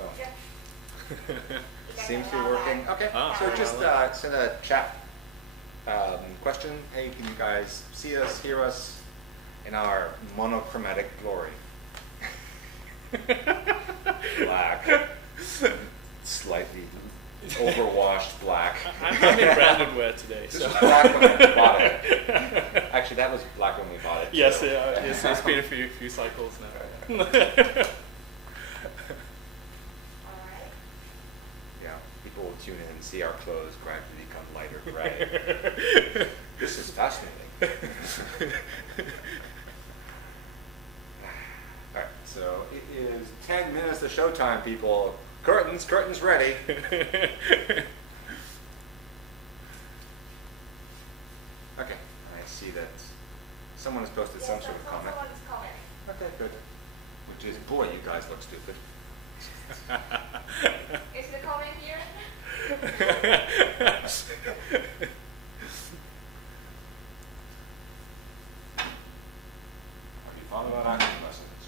Oh. Yep. Seems to be working. Okay, so just send a chat question. Hey, can you guys see us, hear us in our monochromatic glory? Black, slightly overwashed black. I'm in branded wear today. This So. was black when I bought it. Actually, that was black when we bought it. Yes, too. it's been a few cycles now. Alright. Yeah, people will tune in and see our clothes gradually become lighter gray. This is fascinating. All right, so it is 10 minutes to showtime, people. Curtains ready. Okay, I see that someone has posted some sort of comment. Someone is commenting. Okay, good. Which is, boy, you guys look stupid. Is the comment here? Have you thought about acting lessons?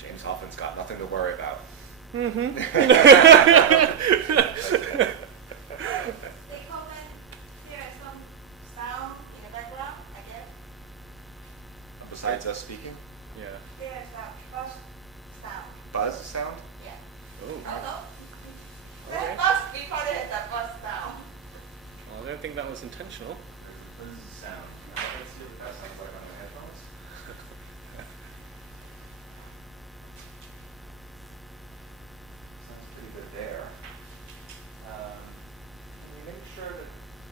James Hoffman's got nothing to worry about. Mm-hmm. They comment here is some sound in the background, I guess. Besides us speaking? Yeah. There is that buzz sound. Buzz sound? Yeah. Oh. Oh no. Okay. That buzz before there's that buzz sound. Well, I don't think that was intentional. There's a buzz sound. Now, let's see what that sounds like on the headphones. Sounds pretty good there. Can we make sure that,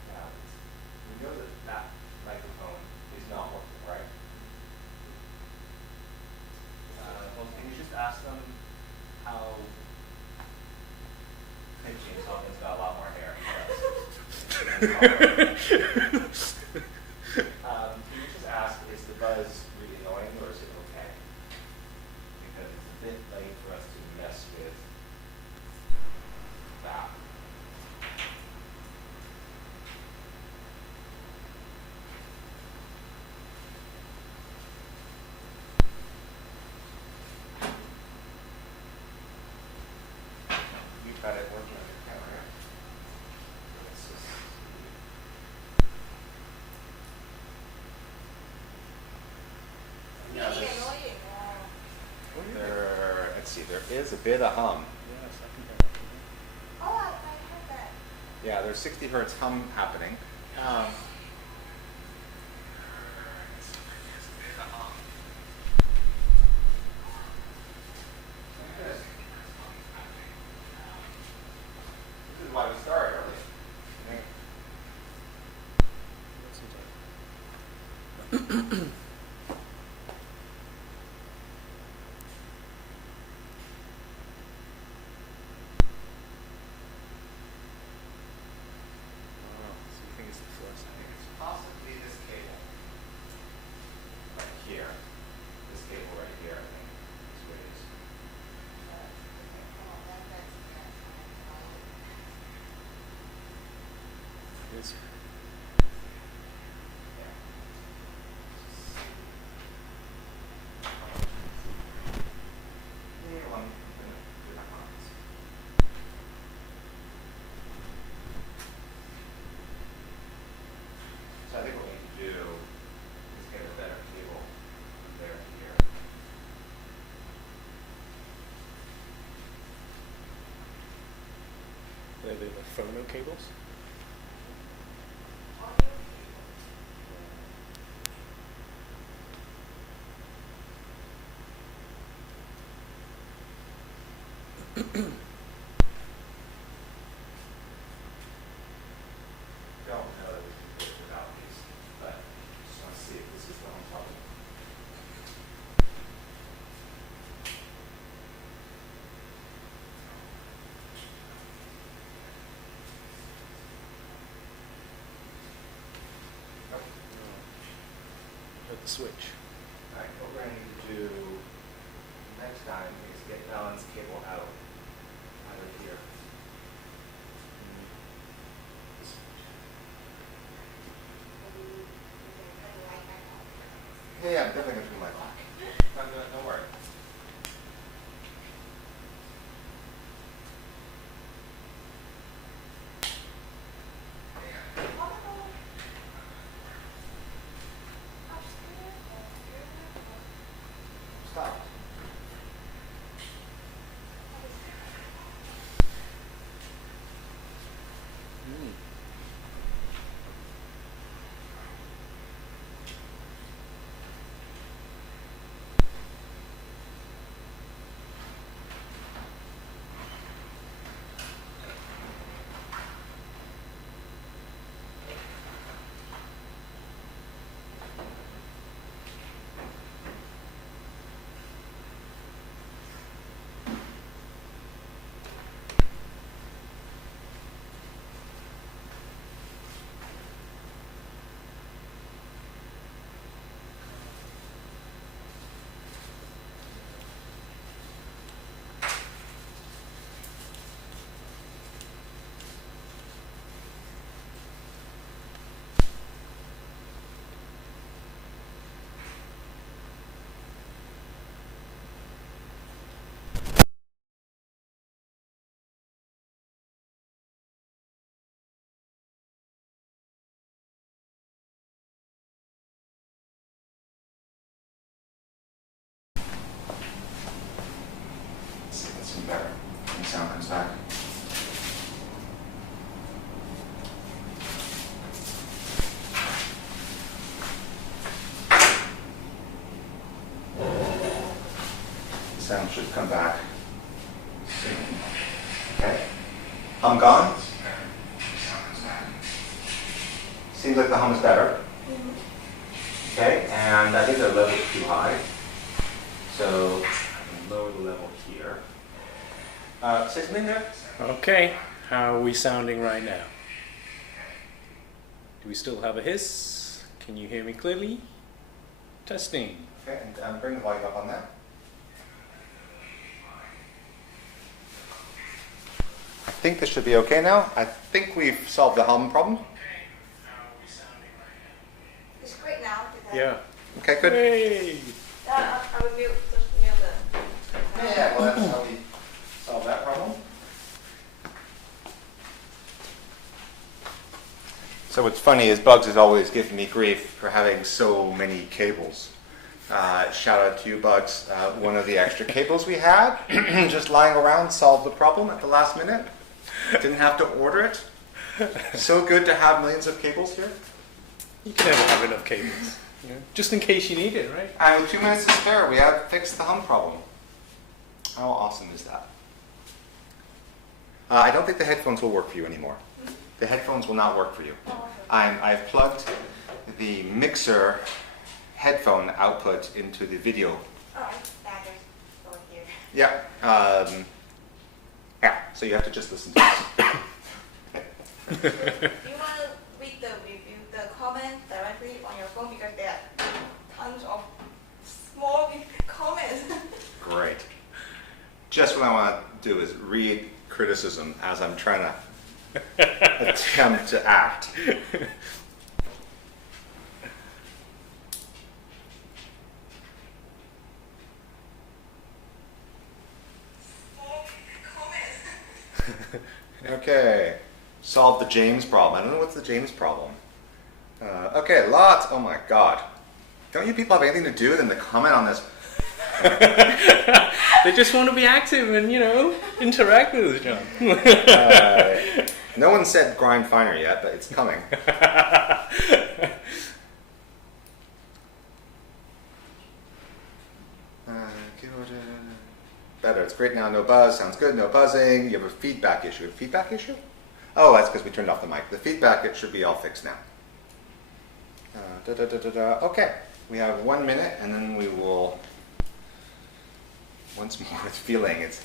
yeah, we know that that microphone is not working, right? Well, can you just ask them how, I think James Hoffman's got a lot more hair. Can you just ask, is the buzz really annoying or is it okay? Because it's a bit late for us to mess with that. You've got it working on your camera. Let's just see. Yeah, Really this- annoying. let's see, there is a bit of hum. Yes, I can hear Oh, I heard that. Yeah, there's 60 hertz hum happening. This is why we started early. So you think it's the first thing? It's possibly this cable. Right here. This cable right here, I think, is what it is. It's So I think what we need to do is get a better cable from there to here. maybe the phono cables. Don't know that we can do it without these, but just want to see if this is what I'm talking about. Nope. With the switch. All right, what we're going to need to do next time is get Alan's cable out of here. Yeah, I'm definitely going to do my back. Don't worry. Stop. Let's see if that's any better when the sound comes back. The sound should come back soon. Okay. Hum gone? Seems like the hum is better. Okay, and I think the level is too high. So I can lower the level here. Say something there? Okay, how are we sounding right now? Do we still have a hiss? Can you hear me clearly? Testing. Okay, and bring the volume up on that. I think this should be okay now. I think we've solved the hum problem. It's great now. Yeah. Okay, good. Hey! I will mute, just mute the. Yeah, well, that's how we solve that problem. So what's funny is Bugs is always giving me grief for having so many cables. Shout out to you, Bugs. One of the extra cables we had, just lying around, solved the problem at the last minute. Didn't have to order it. So good to have millions of cables here. You can never have enough cables. You know, just in case you need it, right? And with 2 minutes to spare, we have fixed the hum problem. How awesome is that? I don't think the headphones will work for you anymore. The headphones will not work for you. I've plugged the mixer headphone output into the video. Oh, that is over here. Yeah. Yeah, so you have to just listen to this. Do you want to read the review, the comment directly on your phone because there are tons of small comments. Great. Just what I want to do is read criticism as I'm trying to attempt to act. Okay, solve the James problem. I don't know what's the James problem. Okay, lots. Oh my God. Don't you people have anything to do than to comment on this? They just want to be active and, you know, interact with us, John. No one said grind finer yet, but it's coming. Better. It's great now. No buzz. Sounds good. No buzzing. You have a feedback issue. A feedback issue? Oh, that's because we turned off the mic. The feedback, it should be all fixed now. Okay. We have 1 minute, and then we will once more with feeling. It's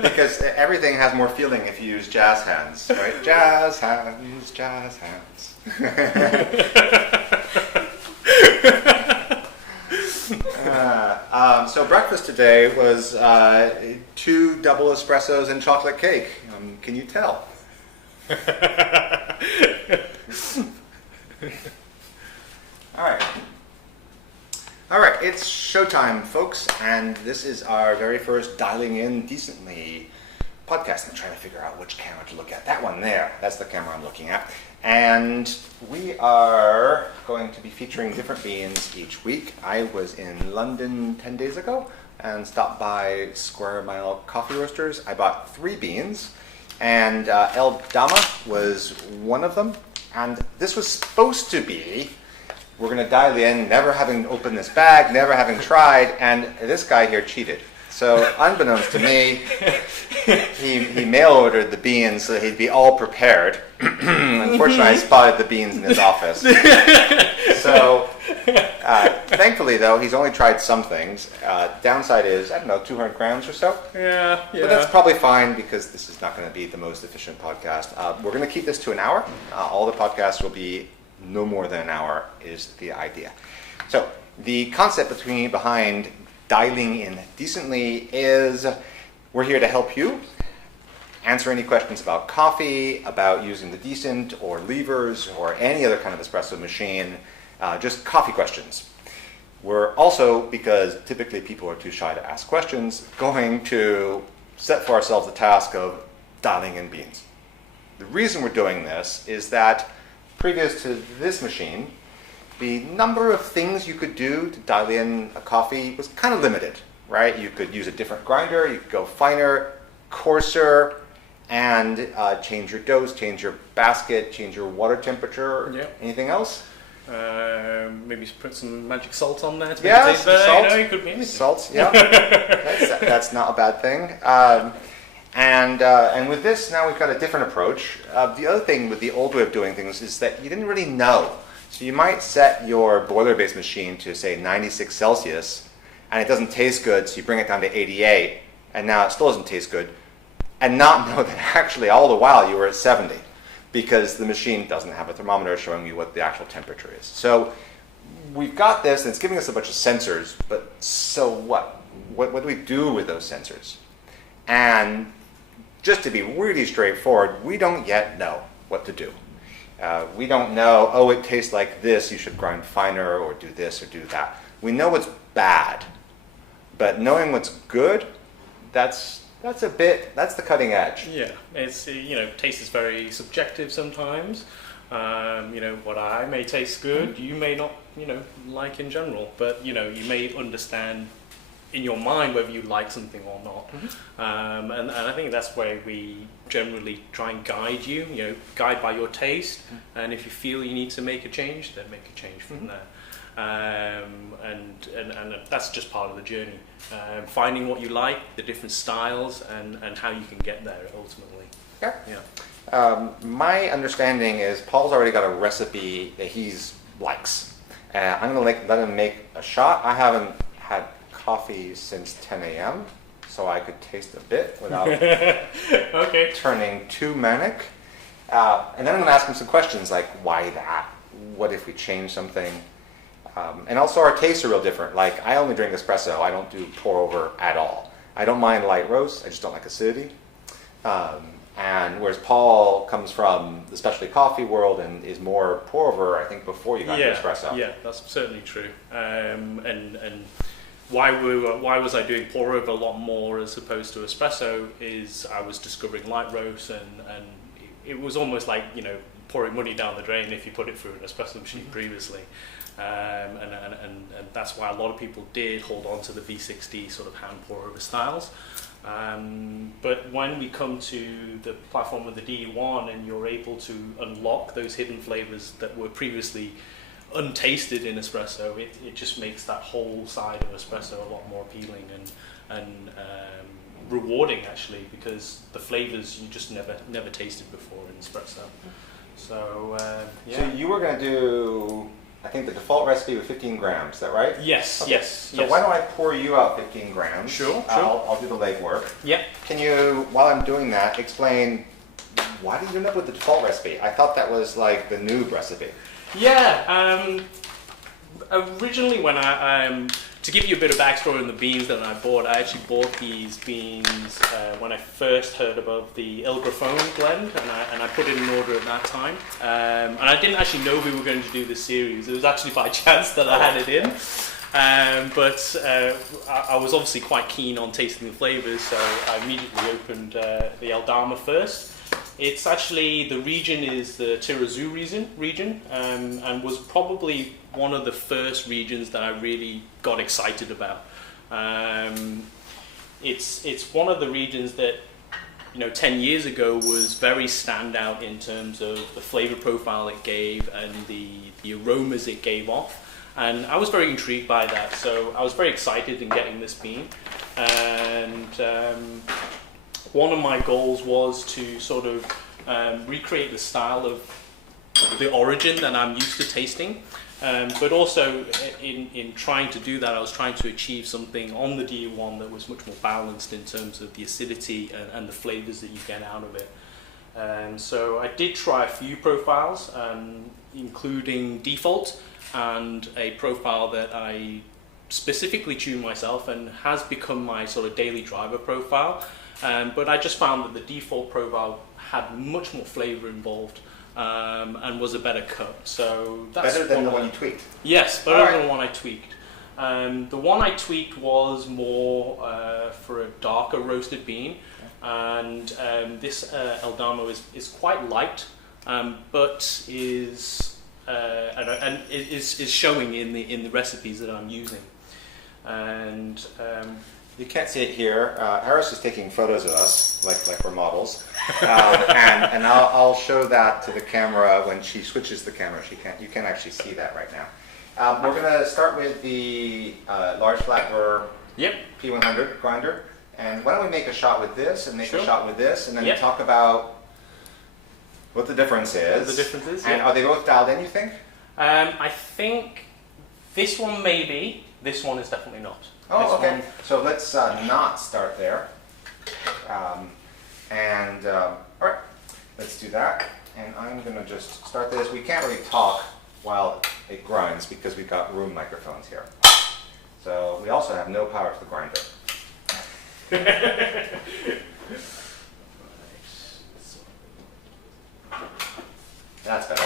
because everything has more feeling if you use jazz hands, right? Jazz hands, jazz hands. So breakfast today was 2 double espressos and chocolate cake. Can you tell? All right, it's showtime, folks, and this is our very first Dialing In Decently podcast. I'm trying to figure out which camera to look at. That one there, that's the camera I'm looking at. And we are going to be featuring different beans each week. I was in London 10 days ago and stopped by Square Mile Coffee Roasters. I bought 3 beans, and Dama was one of them. And this was supposed to be, we're going to dial in, never having opened this bag, never having tried, and this guy here cheated. So unbeknownst to me, he mail ordered the beans so that he'd be all prepared. Unfortunately, I spotted the beans in his office. So thankfully, though, he's only tried some things. Downside is, I don't know, 200 grams or so. Yeah. But that's probably fine because this is not going to be the most efficient podcast. We're going to keep this to an hour. All the podcasts will be no more than an hour is the idea. So the concept behind Dialing In Decently is we're here to help you answer any questions about coffee, about using the Decent or levers or any other kind of espresso machine, just coffee questions. We're also, because typically people are too shy to ask questions, going to set for ourselves the task of dialing in beans. The reason we're doing this is that previous to this machine, the number of things you could do to dial in a coffee was kind of limited, right? You could use a different grinder, you could go finer, coarser, and change your dose, change your basket, change your water temperature. Yep. Anything else? Maybe put some magic salt on there to make Yeah, it taste some better. salt. You know, it could be anything. Salt, yeah. that's not a bad thing. And with this, now we've got a different approach. The other thing with the old way of doing things is that you didn't really know. So you might set your boiler-based machine to, say, 96 Celsius, and it doesn't taste good, so you bring it down to 88, and now it still doesn't taste good, and not know that actually all the while you were at 70, because the machine doesn't have a thermometer showing you what the actual temperature is. So we've got this, and it's giving us a bunch of sensors, but so what? What do we do with those sensors? And just to be really straightforward, we don't yet know what to do. We don't know, oh, it tastes like this, you should grind finer, or do this, or do that. We know what's bad, but knowing what's good, that's the cutting edge. Yeah, it's, taste is very subjective sometimes. What I may taste good, you may not, like in general, but, you may understand in your mind whether you like something or not. Mm-hmm. And I think that's where we generally try and guide you, guide by your taste. Mm-hmm. And if you feel you need to make a change, then make a change from there. And that's just part of the journey. Finding what you like, the different styles, and how you can get there ultimately. Yeah. My understanding is Paul's already got a recipe that he likes. I'm going to let him make a shot. I haven't had coffee since 10 a.m., so I could taste a bit without turning too manic. And then I'm going to ask him some questions like, why that? What if we change something? And also our tastes are real different. Like, I only drink espresso. I don't do pour over at all. I don't mind light roast. I just don't like acidity. And whereas Paul comes from the specialty coffee world and is more pour over, I think, before you got to espresso. Yeah, that's certainly true. And why was I doing pour over a lot more as opposed to espresso is I was discovering light roast, and it was almost like, pouring money down the drain if you put it through an espresso machine previously. And that's why a lot of people did hold on to the V60 sort of hand pour over styles. But when we come to the platform of the D1 and you're able to unlock those hidden flavors that were previously untasted in espresso, it just makes that whole side of espresso a lot more appealing and rewarding, actually, because the flavors you just never tasted before in espresso. So So you were going to do, I think the default recipe was 15 grams, is that right? Yes, okay. yes. So why don't I pour you out 15 grams? Sure. I'll do the legwork. Yep. Can you, while I'm doing that, explain why did you end up with the default recipe? I thought that was like the noob recipe. Yeah. Originally, when I to give you a bit of backstory on the beans that I bought, I actually bought these beans when I first heard about the Il Grafone blend, and I put it in order at that time. And I didn't actually know we were going to do this series. It was actually by chance that I had it in. But I was obviously quite keen on tasting the flavors, so I immediately opened the Dama first. It's actually, the region is the Tirazu region, and was probably one of the first regions that I really got excited about. It's one of the regions that, 10 years ago was very standout in terms of the flavor profile it gave and the aromas it gave off. And I was very intrigued by that, so I was very excited in getting this bean. And one of my goals was to sort of recreate the style of the origin that I'm used to tasting. But also in trying to do that, I was trying to achieve something on the D1 that was much more balanced in terms of the acidity and the flavors that you get out of it. So I did try a few profiles, including Default, and a profile that I specifically tuned myself and has become my sort of daily driver profile. But I just found that the Default profile had much more flavor involved, and was a better cut. So that's better than the one you tweaked? Yes, better than the one I tweaked. The one I tweaked was more for a darker roasted bean, and this El Dama is quite light, but is showing in the recipes that I'm using. And you can't see it here. Harris is taking photos of us, like we're models, and I'll show that to the camera when she switches the camera. You can't actually see that right now. We're going to start with the large flat burr P100 grinder, and why don't we make a shot with this and make a shot with this, and then talk about what the difference is. And are they both dialed in, you think? I think this one maybe. This one is definitely not. Oh, okay. So let's not start there. All right, let's do that. And I'm going to just start this. We can't really talk while it grinds because we've got room microphones here. So we also have no power to the grinder. That's better.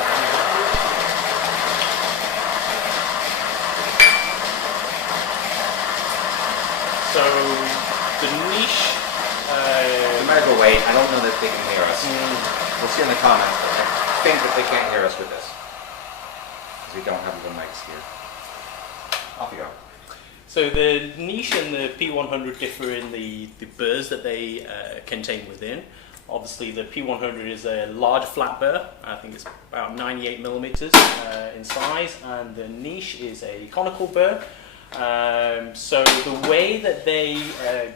So the niche. We might as well wait. I don't know that they can hear us. We'll see in the comments. But I think that they can't hear us with this because we don't have the mics here. Off you go. So the niche and the P100 differ in the burrs that they contain within. Obviously, the P100 is a large flat burr. I think it's about 98 millimeters in size, and the niche is a conical burr. So the way that they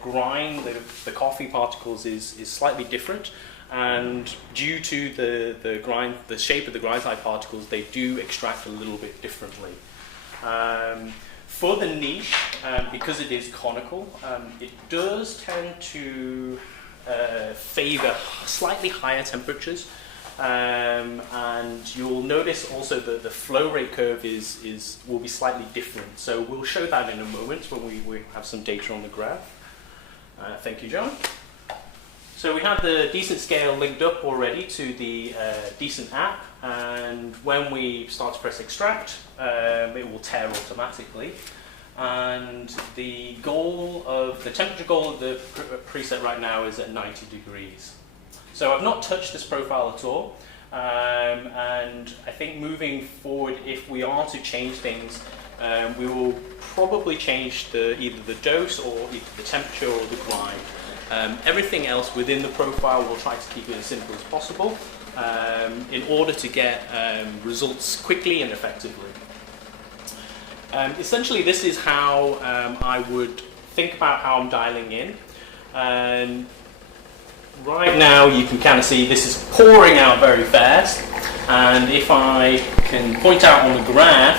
grind the coffee particles is slightly different, and due to the shape of the grind side particles, they do extract a little bit differently. For the niche, because it is conical, it does tend to favor slightly higher temperatures. And you'll notice also that the flow rate curve will be slightly different. So we'll show that in a moment when we have some data on the graph. Thank you, John. So we have the decent scale linked up already to the decent app, and when we start to press extract, it will tear automatically. And the temperature goal of the preset right now is at 90 degrees. So I've not touched this profile at all, and I think moving forward, if we are to change things, we will probably change either the dose or either the temperature or the grind. Everything else within the profile, we'll try to keep it as simple as possible in order to get results quickly and effectively. Essentially, this is how I would think about how I'm dialing in. And right now, you can kind of see this is pouring out very fast, and if I can point out on the graph,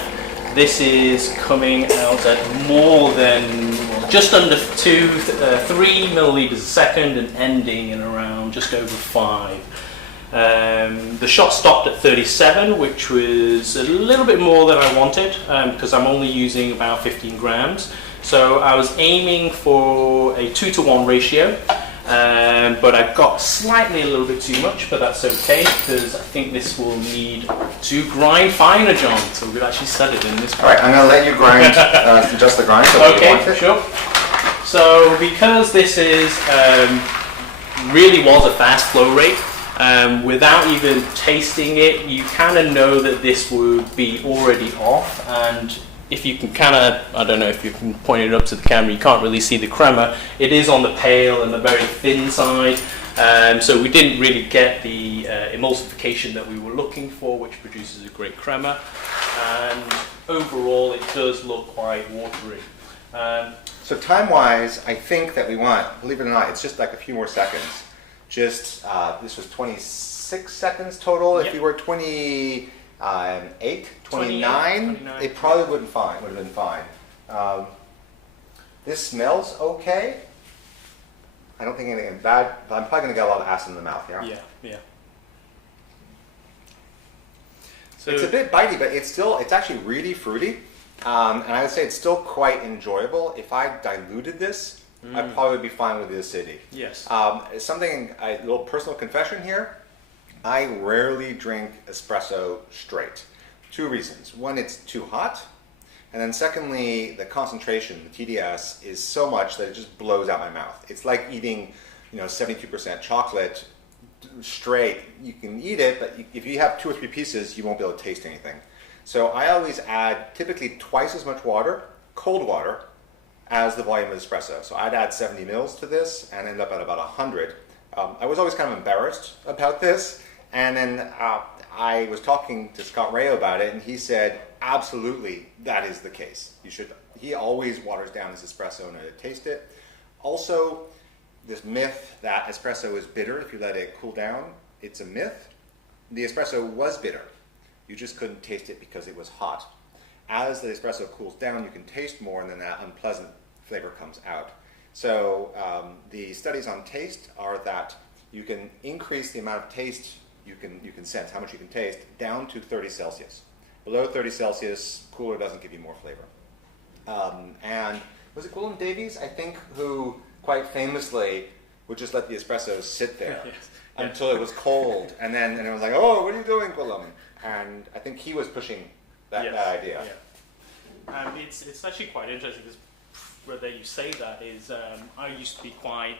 this is coming out at more than, just under 3 milliliters a second, and ending in around just over 5. The shot stopped at 37, which was a little bit more than I wanted, because I'm only using about 15 grams. So I was aiming for a 2-to-1 ratio, but I got slightly a little bit too much, but that's okay because I think this will need to grind finer, John. So we've actually said it in this. All right, I'm going to let you grind just the grind. So okay, sure. So because this is really was a fast flow rate, without even tasting it, you kind of know that this would be already off. And if you can kind of, I don't know if you can point it up to the camera, you can't really see the crema. It is on the pale and the very thin side. So we didn't really get the emulsification that we were looking for, which produces a great crema. And overall, it does look quite watery. So time-wise, I think that we want, believe it or not, it's just like a few more seconds. Just, this was 26 seconds total. Yep. If you were 28, 29, it probably would have been fine. This smells okay. I don't think anything bad, but I'm probably going to get a lot of acid in the mouth, yeah? Yeah. So it's a bit bitey, but it's actually really fruity. And I would say it's still quite enjoyable. If I diluted this, I'd probably be fine with the acidity. Yes. A little personal confession here. I rarely drink espresso straight. 2 reasons. One, it's too hot. And then secondly, the concentration, the TDS, is so much that it just blows out my mouth. It's like eating, 72% chocolate straight. You can eat it, but if you have 2 or 3 pieces, you won't be able to taste anything. So I always add typically twice as much water, cold water, as the volume of espresso. So I'd add 70 mils to this and end up at about 100. I was always kind of embarrassed about this. And then I was talking to Scott Rayo about it, and he said, absolutely, that is the case. He always waters down his espresso in order to taste it. Also, this myth that espresso is bitter if you let it cool down, it's a myth. The espresso was bitter. You just couldn't taste it because it was hot. As the espresso cools down, you can taste more, and then that unpleasant flavor comes out. So the studies on taste are that you can increase the amount of taste you can sense, how much you can taste, down to 30 Celsius. Below 30 Celsius, cooler doesn't give you more flavor. And was it Gwilym Davies, I think, who quite famously would just let the espresso sit there until it was cold, and then it was like, oh, what are you doing, Gwilym? And I think he was pushing that idea. Yeah. It's actually quite interesting because whether you say that is, I used to be quite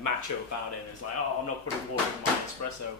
macho about it. It's like, oh, I'm not putting water in my espresso.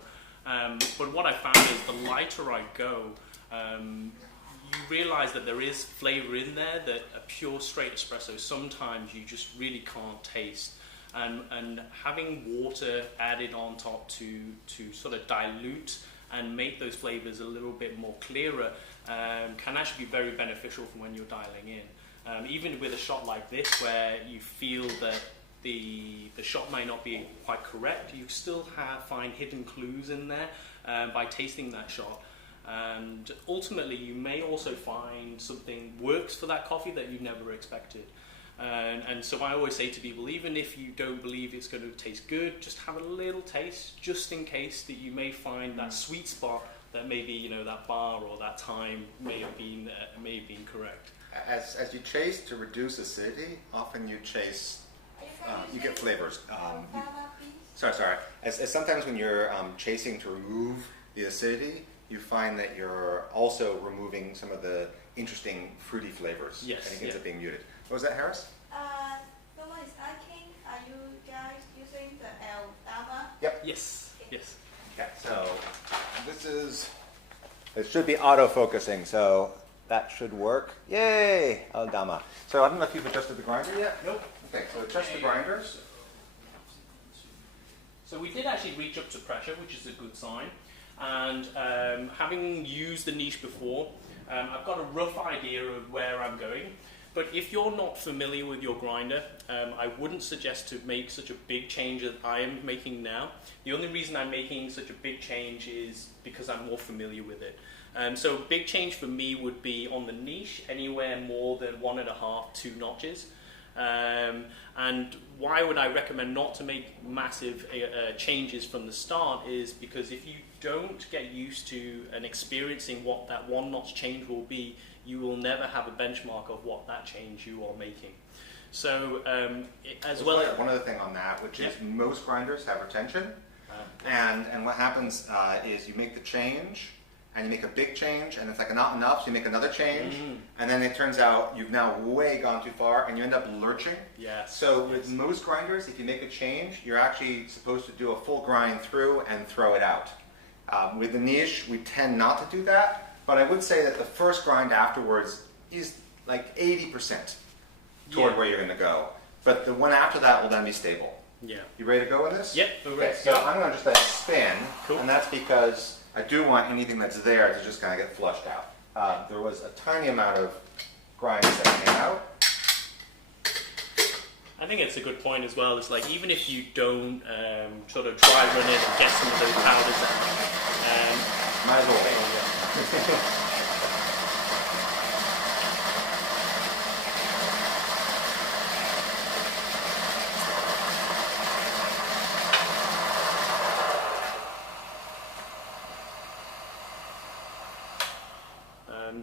But what I found is the lighter I go, you realize that there is flavor in there that a pure straight espresso sometimes you just really can't taste. And having water added on top to sort of dilute and make those flavors a little bit more clearer can actually be very beneficial for when you're dialing in. Even with a shot like this where you feel that the shot may not be quite correct, you still find hidden clues in there by tasting that shot. And ultimately you may also find something works for that coffee that you never expected. And so I always say to people, even if you don't believe it's going to taste good, just have a little taste, just in case that you may find that sweet spot that maybe that bar or that time may have been correct. As you chase to reduce acidity, often you chase, you get flavors. Sorry. As sometimes when you're chasing to remove the acidity, you find that you're also removing some of the interesting fruity flavors. Yes. And it ends up being muted. What was that, Harris? Someone is asking, are you guys using the Dama? Yep. Yes. Okay, so it should be auto-focusing, so that should work. Yay! Dama. So I don't know if you've adjusted the grinder yet? Nope. Okay, so adjust the grinders. So we did actually reach up to pressure, which is a good sign. And having used the niche before, I've got a rough idea of where I'm going. But if you're not familiar with your grinder, I wouldn't suggest to make such a big change that I am making now. The only reason I'm making such a big change is because I'm more familiar with it. So a big change for me would be on the niche, anywhere more than 1.5, 2 notches. And why would I recommend not to make massive changes from the start is because if you don't get used to and experiencing what that 1 notch change will be, you will never have a benchmark of what that change you are making. So as well, one other thing on that, which is most grinders have retention, and what happens is you make the change, and you make a big change, and it's like not enough, so you make another change, and then it turns out you've now way gone too far, and you end up lurching. Yes. So with most grinders, if you make a change, you're actually supposed to do a full grind through and throw it out. With the niche, we tend not to do that, but I would say that the first grind afterwards is like 80% toward where you're going to go. But the one after that will then be stable. Yeah. You ready to go in this? Yep. Okay, so I'm going to just let it spin, Cool. and that's because I do want anything that's there to just kind of get flushed out. There was a tiny amount of grinds that came out. I think it's a good point as well. It's like even if you don't sort of dry run it and get some of those powders out, Might as well.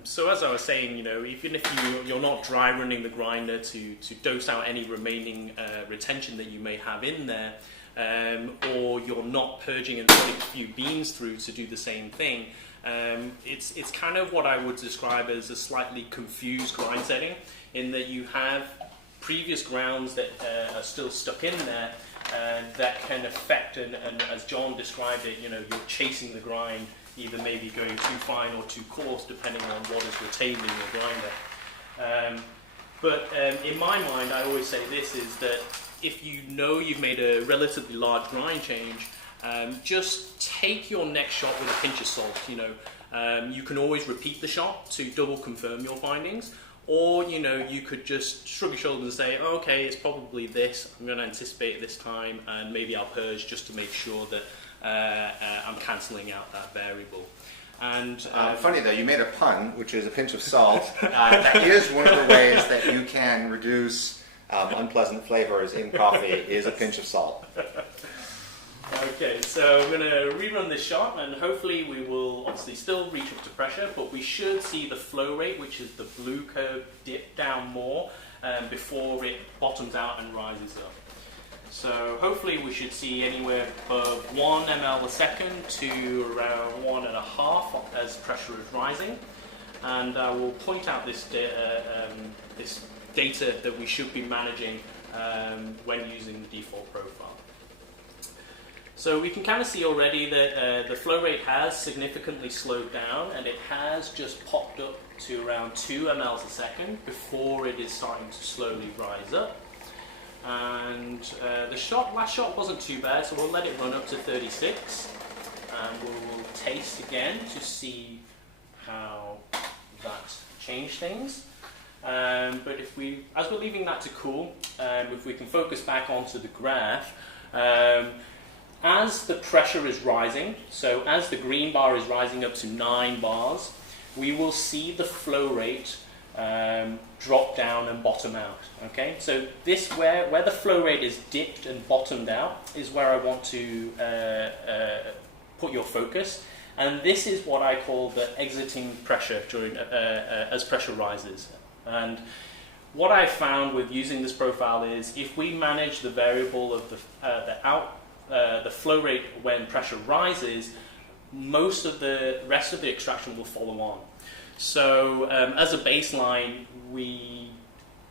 so as I was saying, even if you're not dry running the grinder to dose out any remaining retention that you may have in there, or you're not purging and putting a few beans through to do the same thing, it's kind of what I would describe as a slightly confused grind setting, in that you have previous grounds that are still stuck in there that can affect, and as John described it, you're chasing the grind, either maybe going too fine or too coarse, depending on what is retained in your grinder. But in my mind, I always say this, is that if you've made a relatively large grind change, just take your next shot with a pinch of salt. You can always repeat the shot to double confirm your findings, or you could just shrug your shoulders and say, oh, okay, it's probably this, I'm going to anticipate it this time, and maybe I'll purge just to make sure that I'm cancelling out that variable. And funny though, you made a pun, which is a pinch of salt. That is one of the ways that you can reduce unpleasant flavors in coffee, is a pinch of salt. Okay, so I'm going to rerun this shot, and hopefully we will obviously still reach up to pressure, but we should see the flow rate, which is the blue curve, dip down more before it bottoms out and rises up. So hopefully we should see anywhere above 1 ml a second to around 1.5 as pressure is rising. And I will point out this data that we should be managing when using the default profile. So we can kind of see already that the flow rate has significantly slowed down, and it has just popped up to around 2 ml a second before it is starting to slowly rise up. And the last shot wasn't too bad, so we'll let it run up to 36, and we'll taste again to see how that changed things. But as we're leaving that to cool, if we can focus back onto the graph, as the pressure is rising, so as the green bar is rising up to 9 bars, we will see the flow rate drop down and bottom out. Okay, so this where the flow rate is dipped and bottomed out is where I want to put your focus, and this is what I call the exiting pressure during as pressure rises. And what I found with using this profile is, if we manage the variable of the flow rate when pressure rises, most of the rest of the extraction will follow on. So as a baseline,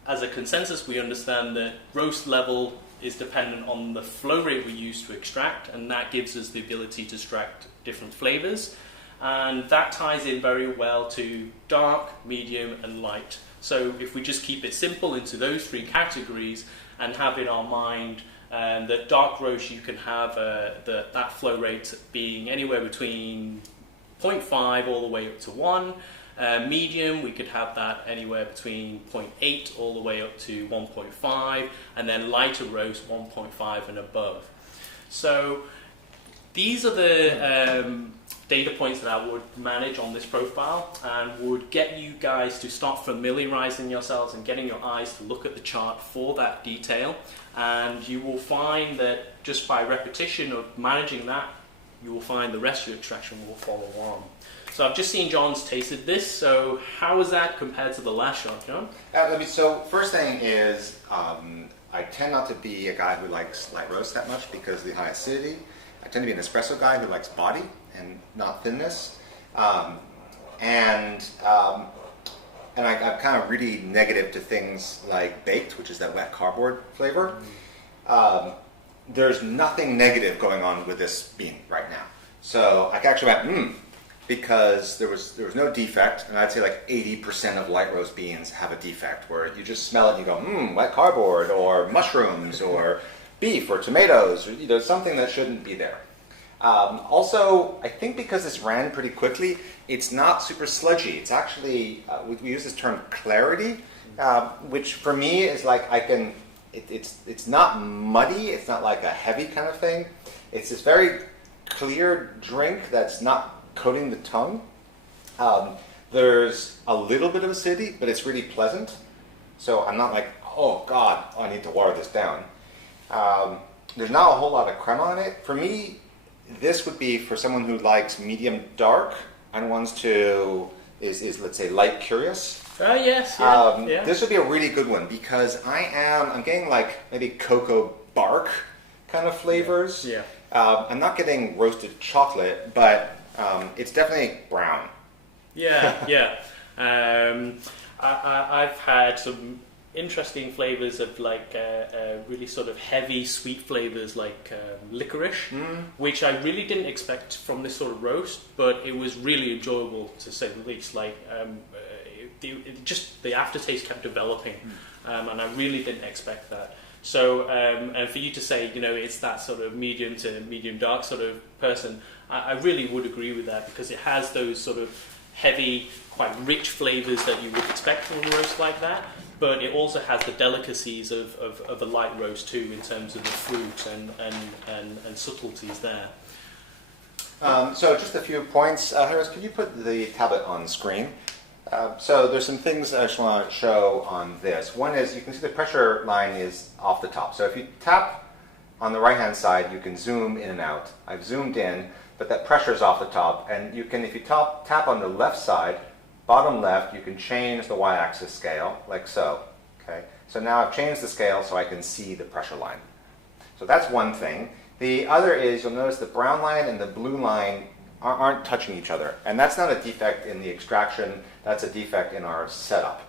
as a consensus, we understand that roast level is dependent on the flow rate we use to extract, and that gives us the ability to extract different flavors. And that ties in very well to dark, medium, and light. So if we just keep it simple into those 3 categories and have in our mind that dark roast, you can have that flow rate being anywhere between 0.5 all the way up to 1. Medium, we could have that anywhere between 0.8 all the way up to 1.5, and then lighter roast 1.5 and above. So these are the data points that I would manage on this profile, and would get you guys to start familiarizing yourselves and getting your eyes to look at the chart for that detail. And you will find that just by repetition of managing that, you will find the rest of your extraction will follow on. So I've just seen John's tasted this. So how is that compared to the last shot, John? So first thing is, I tend not to be a guy who likes light roast that much because of the high acidity. I tend to be an espresso guy who likes body and not thinness. And I'm kind of really negative to things like baked, which is that wet cardboard flavor. There's nothing negative going on with this bean right now. So I actually went, because there was no defect, and I'd say like 80% of light roast beans have a defect where you just smell it and you go, wet cardboard, or mushrooms, or beef, or tomatoes, or something that shouldn't be there. Also, I think because this ran pretty quickly, it's not super sludgy. It's actually, we use this term clarity, which for me is like it's not muddy, it's not like a heavy kind of thing. It's this very clear drink that's not coating the tongue. There's a little bit of acidity, but it's really pleasant. So I'm not like, oh God, I need to water this down. There's not a whole lot of crema on it. For me, this would be for someone who likes medium dark and wants to, is let's say light curious. Yes, yeah. This would be a really good one because I'm getting like maybe cocoa bark kind of flavors. Yeah. I'm not getting roasted chocolate, but it's definitely brown. Yeah. I've had some interesting flavors of like really sort of heavy sweet flavors like licorice, which I really didn't expect from this sort of roast, but it was really enjoyable to say the least. Like just the aftertaste kept developing, and I really didn't expect that. So, and for you to say, it's that sort of medium to medium dark sort of person, I really would agree with that because it has those sort of heavy, quite rich flavors that you would expect from a roast like that, but it also has the delicacies of a light roast too in terms of the fruit and subtleties there. So just a few points. Harris, could you put the tablet on screen? So there's some things I just want to show on this. One is you can see the pressure line is off the top. So if you tap on the right-hand side, you can zoom in and out. I've zoomed in, but that pressure is off the top. And you can, if you tap on the left side, bottom left, you can change the y-axis scale, like so. Okay. So now I've changed the scale so I can see the pressure line. So that's one thing. The other is you'll notice the brown line and the blue line aren't touching each other. And that's not a defect in the extraction, that's a defect in our setup.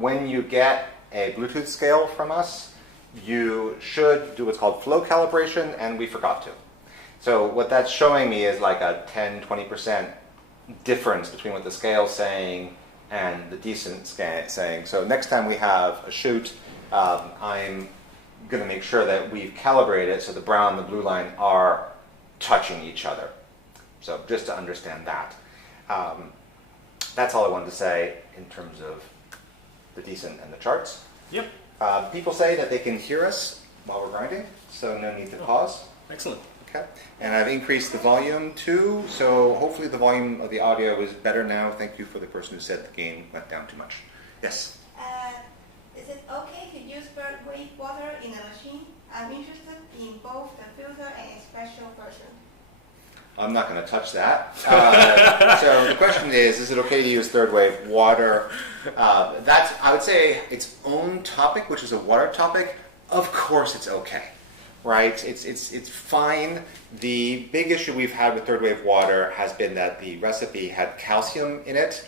When you get a Bluetooth scale from us, you should do what's called flow calibration, and we forgot to. So what that's showing me is like a 10-20% difference between what the scale's saying and the decent saying. So next time we have a shoot, I'm going to make sure that we've calibrated so the brown and the blue line are touching each other. So just to understand that. That's all I wanted to say in terms of the decent and the charts. Yep. People say that they can hear us while we're grinding, so no need to pause. Excellent. Okay. And I've increased the volume too, so hopefully the volume of the audio is better now. Thank you for the person who said the gain went down too much. Yes? Is it okay to use third wave water in a machine? I'm interested in both the filter and espresso version. I'm not going to touch that. So the question is it okay to use third wave water? That's, I would say, its own topic, which is a water topic. Of course it's okay, right? It's fine. The big issue we've had with third wave water has been that the recipe had calcium in it.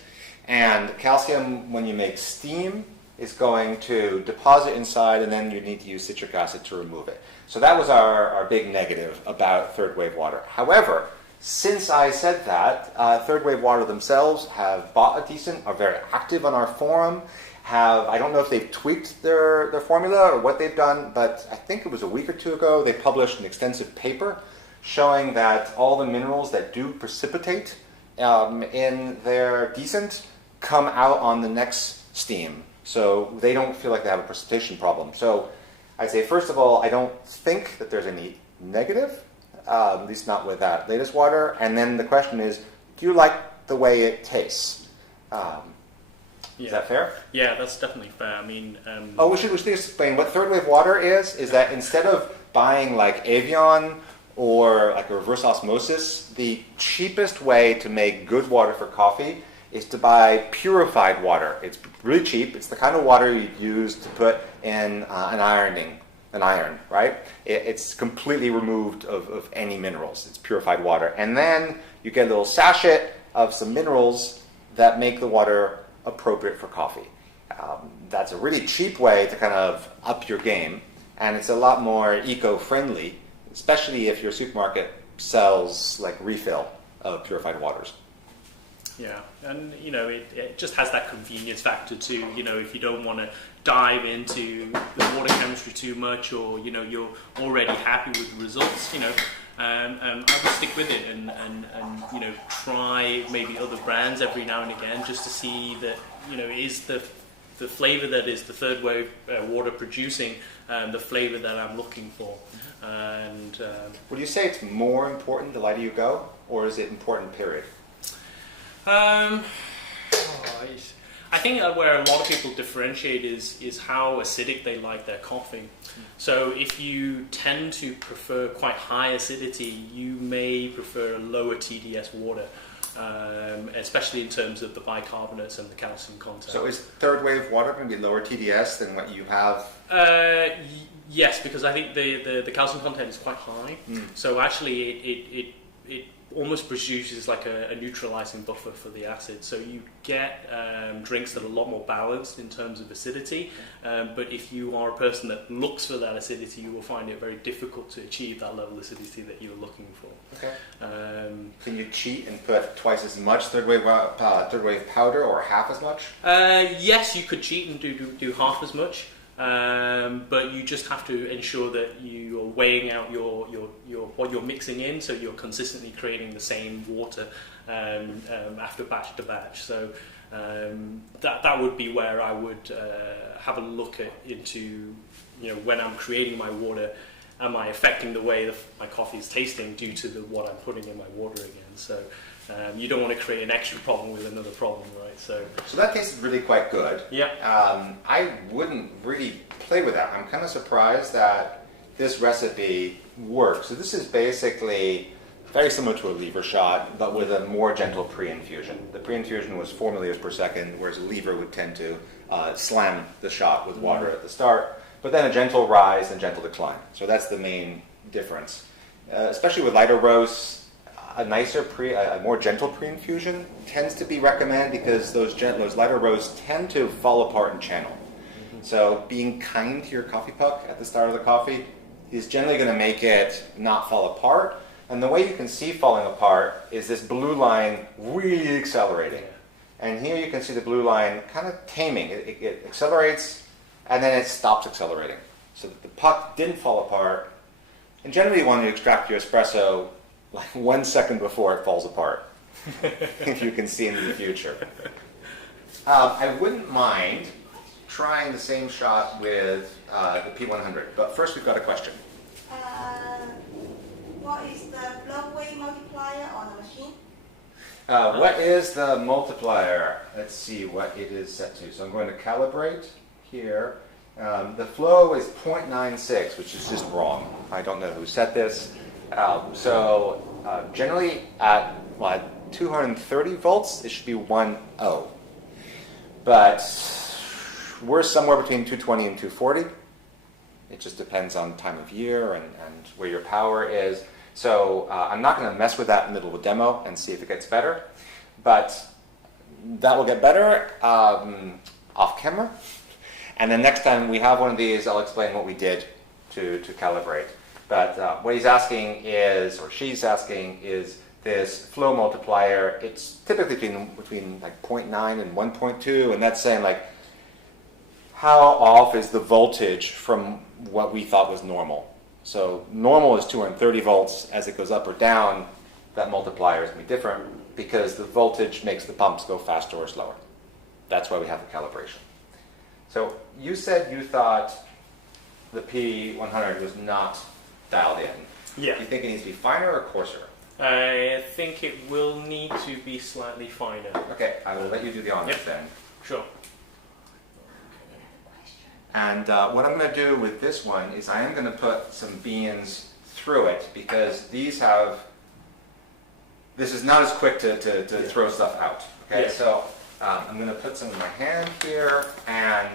And calcium, when you make steam, is going to deposit inside, and then you need to use citric acid to remove it. So that was our big negative about third wave water. However, since I said that, third wave water themselves have bought a decent, are very active on our forum, I don't know if they've tweaked their formula or what they've done, but I think it was a week or two ago, they published an extensive paper showing that all the minerals that do precipitate in their decent come out on the next steam. So they don't feel like they have a precipitation problem. So I'd say, first of all, I don't think that there's any negative, at least not with that latest water. And then the question is, do you like the way it tastes? Is that fair? Yeah, that's definitely fair. I mean... we should explain what third wave water is that instead of buying like Evian or like a reverse osmosis, the cheapest way to make good water for coffee is to buy purified water. It's really cheap. It's the kind of water you'd use to put in an iron, right? It's completely removed of any minerals. It's purified water. And then you get a little sachet of some minerals that make the water appropriate for coffee. That's a really cheap way to kind of up your game, and it's a lot more eco-friendly, especially if your supermarket sells like refill of purified waters. Yeah, and it just has that convenience factor too. If you don't want to dive into the water chemistry too much, or you're already happy with the results, I would stick with it and try maybe other brands every now and again just to see that is the flavor that is the third wave water producing the flavor that I'm looking for. And would you say it's more important the lighter you go, or is it important period? I think where a lot of people differentiate is how acidic they like their coffee. So if you tend to prefer quite high acidity, you may prefer a lower TDS water, especially in terms of the bicarbonates and the calcium content. So is third wave water going to be lower TDS than what you have? Yes, because I think the calcium content is quite high. So actually it almost produces like a neutralizing buffer for the acid. So you get drinks that are a lot more balanced in terms of acidity. But if you are a person that looks for that acidity, you will find it very difficult to achieve that level of acidity that you're looking for. Okay. Can you cheat and put twice as much third wave powder, or half as much? Yes, you could cheat and do half as much. But you just have to ensure that you are weighing out your what you're mixing in, so you're consistently creating the same water after batch to batch. So that would be where I would have a look into when I'm creating my water, am I affecting the way my coffee is tasting due to what I'm putting in my water again? So you don't want to create an extra problem with another problem, right? So that tasted really quite good. Yeah. I wouldn't really play with that. I'm kind of surprised that this recipe works. So this is basically very similar to a lever shot, but with a more gentle pre-infusion. The pre-infusion was 4 milliliters per second, whereas a lever would tend to slam the shot with water at the start, but then a gentle rise and gentle decline. So that's the main difference. Especially with lighter roasts, a more gentle pre-infusion tends to be recommended because those lighter roasts tend to fall apart and channel. So being kind to your coffee puck at the start of the coffee is generally going to make it not fall apart. And the way you can see falling apart is this blue line really accelerating. And here you can see the blue line kind of taming. It accelerates and then it stops accelerating. So that the puck didn't fall apart. And generally you want to extract your espresso like 1 second before it falls apart, if you can see into the future. I wouldn't mind trying the same shot with the P100, but first we've got a question. What is the block weight multiplier on the machine? What is the multiplier? Let's see what it is set to. So I'm going to calibrate here. The flow is 0.96, which is just wrong. I don't know who set this. Generally at 230 volts, it should be 1.0. But we're somewhere between 220 and 240. It just depends on time of year and where your power is. So I'm not going to mess with that in the middle of a demo and see if it gets better. But that will get better off camera. And then next time we have one of these, I'll explain what we did to calibrate. But what he's asking is, or she's asking, is this flow multiplier. It's typically between like 0.9 and 1.2, and that's saying like how off is the voltage from what we thought was normal. So normal is 230 volts. As it goes up or down, that multiplier is going to be different because the voltage makes the pumps go faster or slower. That's why we have the calibration. So you said you thought the P100 was not dialed in. Yeah. Do you think it needs to be finer or coarser? I think it will need to be slightly finer. Okay, I will let you do the honors then. Sure. And what I'm going to do with this one is I am going to put some beans through it because this is not as quick to throw stuff out. Okay, so I'm going to put some in my hand here and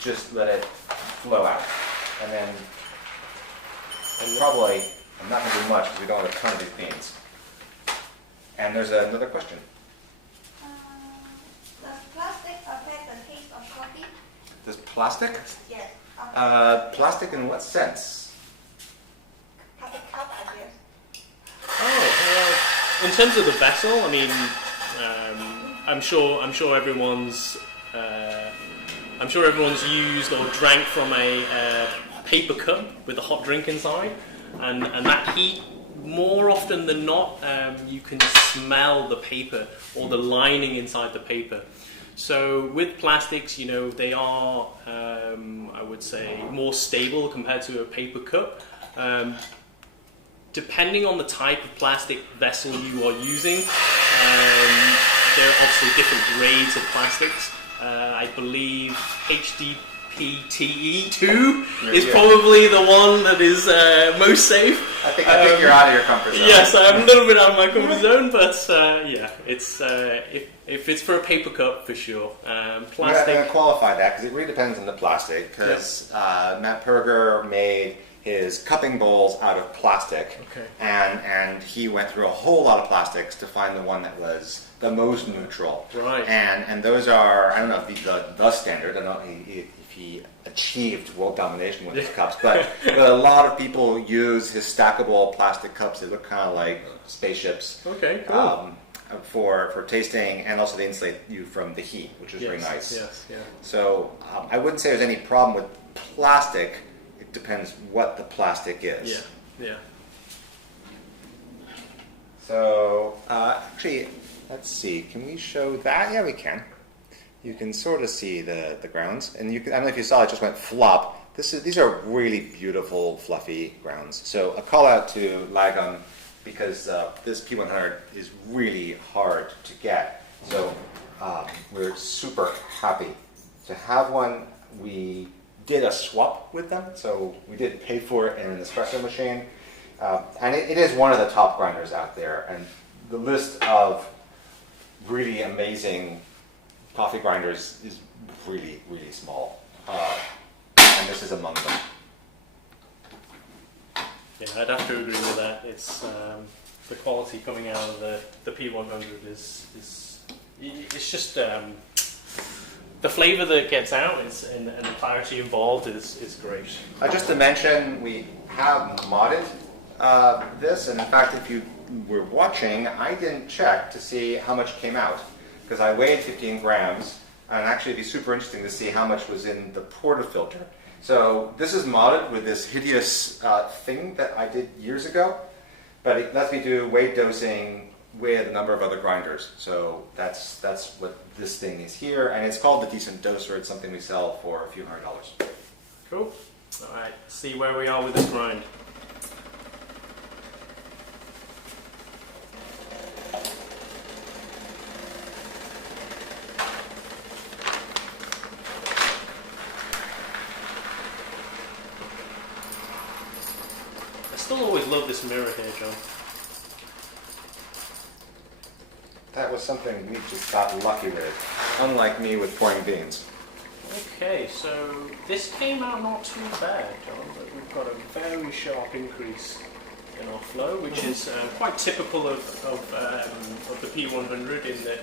just let it flow out. And then probably, I'm not going to do much because we don't have a ton of these beans. And there's another question. Does plastic affect the taste of coffee? Does plastic? Yes. Plastic in what sense? Plastic cup, I guess. Oh, in terms of the vessel, I mean, I'm sure everyone's used or drank from a paper cup with a hot drink inside, and that heat, more often than not, you can smell the paper or the lining inside the paper. So with plastics, they are, I would say, more stable compared to a paper cup. Depending on the type of plastic vessel you are using, there are obviously different grades of plastics. I believe HDPE2 is probably the one that is most safe. I think you're out of your comfort zone. Yes, I'm a little bit out of my comfort zone, but it's if it's for a paper cup, for sure. Plastic. I'm going to qualify that because it really depends on the plastic. Because Matt Perger made his cupping bowls out of plastic, and he went through a whole lot of plastics to find the one that was the most neutral. Right. And those are, I don't know if he's the standard. I don't know if he achieved world domination with his cups, but a lot of people use his stackable plastic cups. They look kind of like spaceships. Okay, cool. For tasting, and also they insulate you from the heat, which is very nice. Yes, yeah. So I wouldn't say there's any problem with plastic. It depends what the plastic is. Yeah. So actually, let's see. Can we show that? Yeah, we can. You can sort of see the grounds, and you can, I don't know if you saw it just went flop. These are really beautiful, fluffy grounds. So a call out to Lagom because this P100 is really hard to get. So we're super happy to have one. We did a swap with them, so we did pay for it in an espresso machine, and it is one of the top grinders out there. And the list of really amazing coffee grinders is really, really small, and this is among them. Yeah, I'd have to agree with that. It's the quality coming out of the P100 is it's just the flavour that gets out and the clarity involved is great. Just to mention, we have modded this, and in fact, if you were watching, I didn't check to see how much came out because I weighed 15 grams, and actually it'd be super interesting to see how much was in the portafilter. So this is modded with this hideous thing that I did years ago, but it lets me do weight dosing with a number of other grinders. So that's what this thing is here, and it's called the Decent Doser. It's something we sell for a few $100. Cool. All right, see where we are with this grind. I still always love this mirror here, John. That was something we just got lucky with, unlike me with pouring beans. Okay, so this came out not too bad, John, but we've got a very sharp increase in our flow, which is quite typical of the P100 in that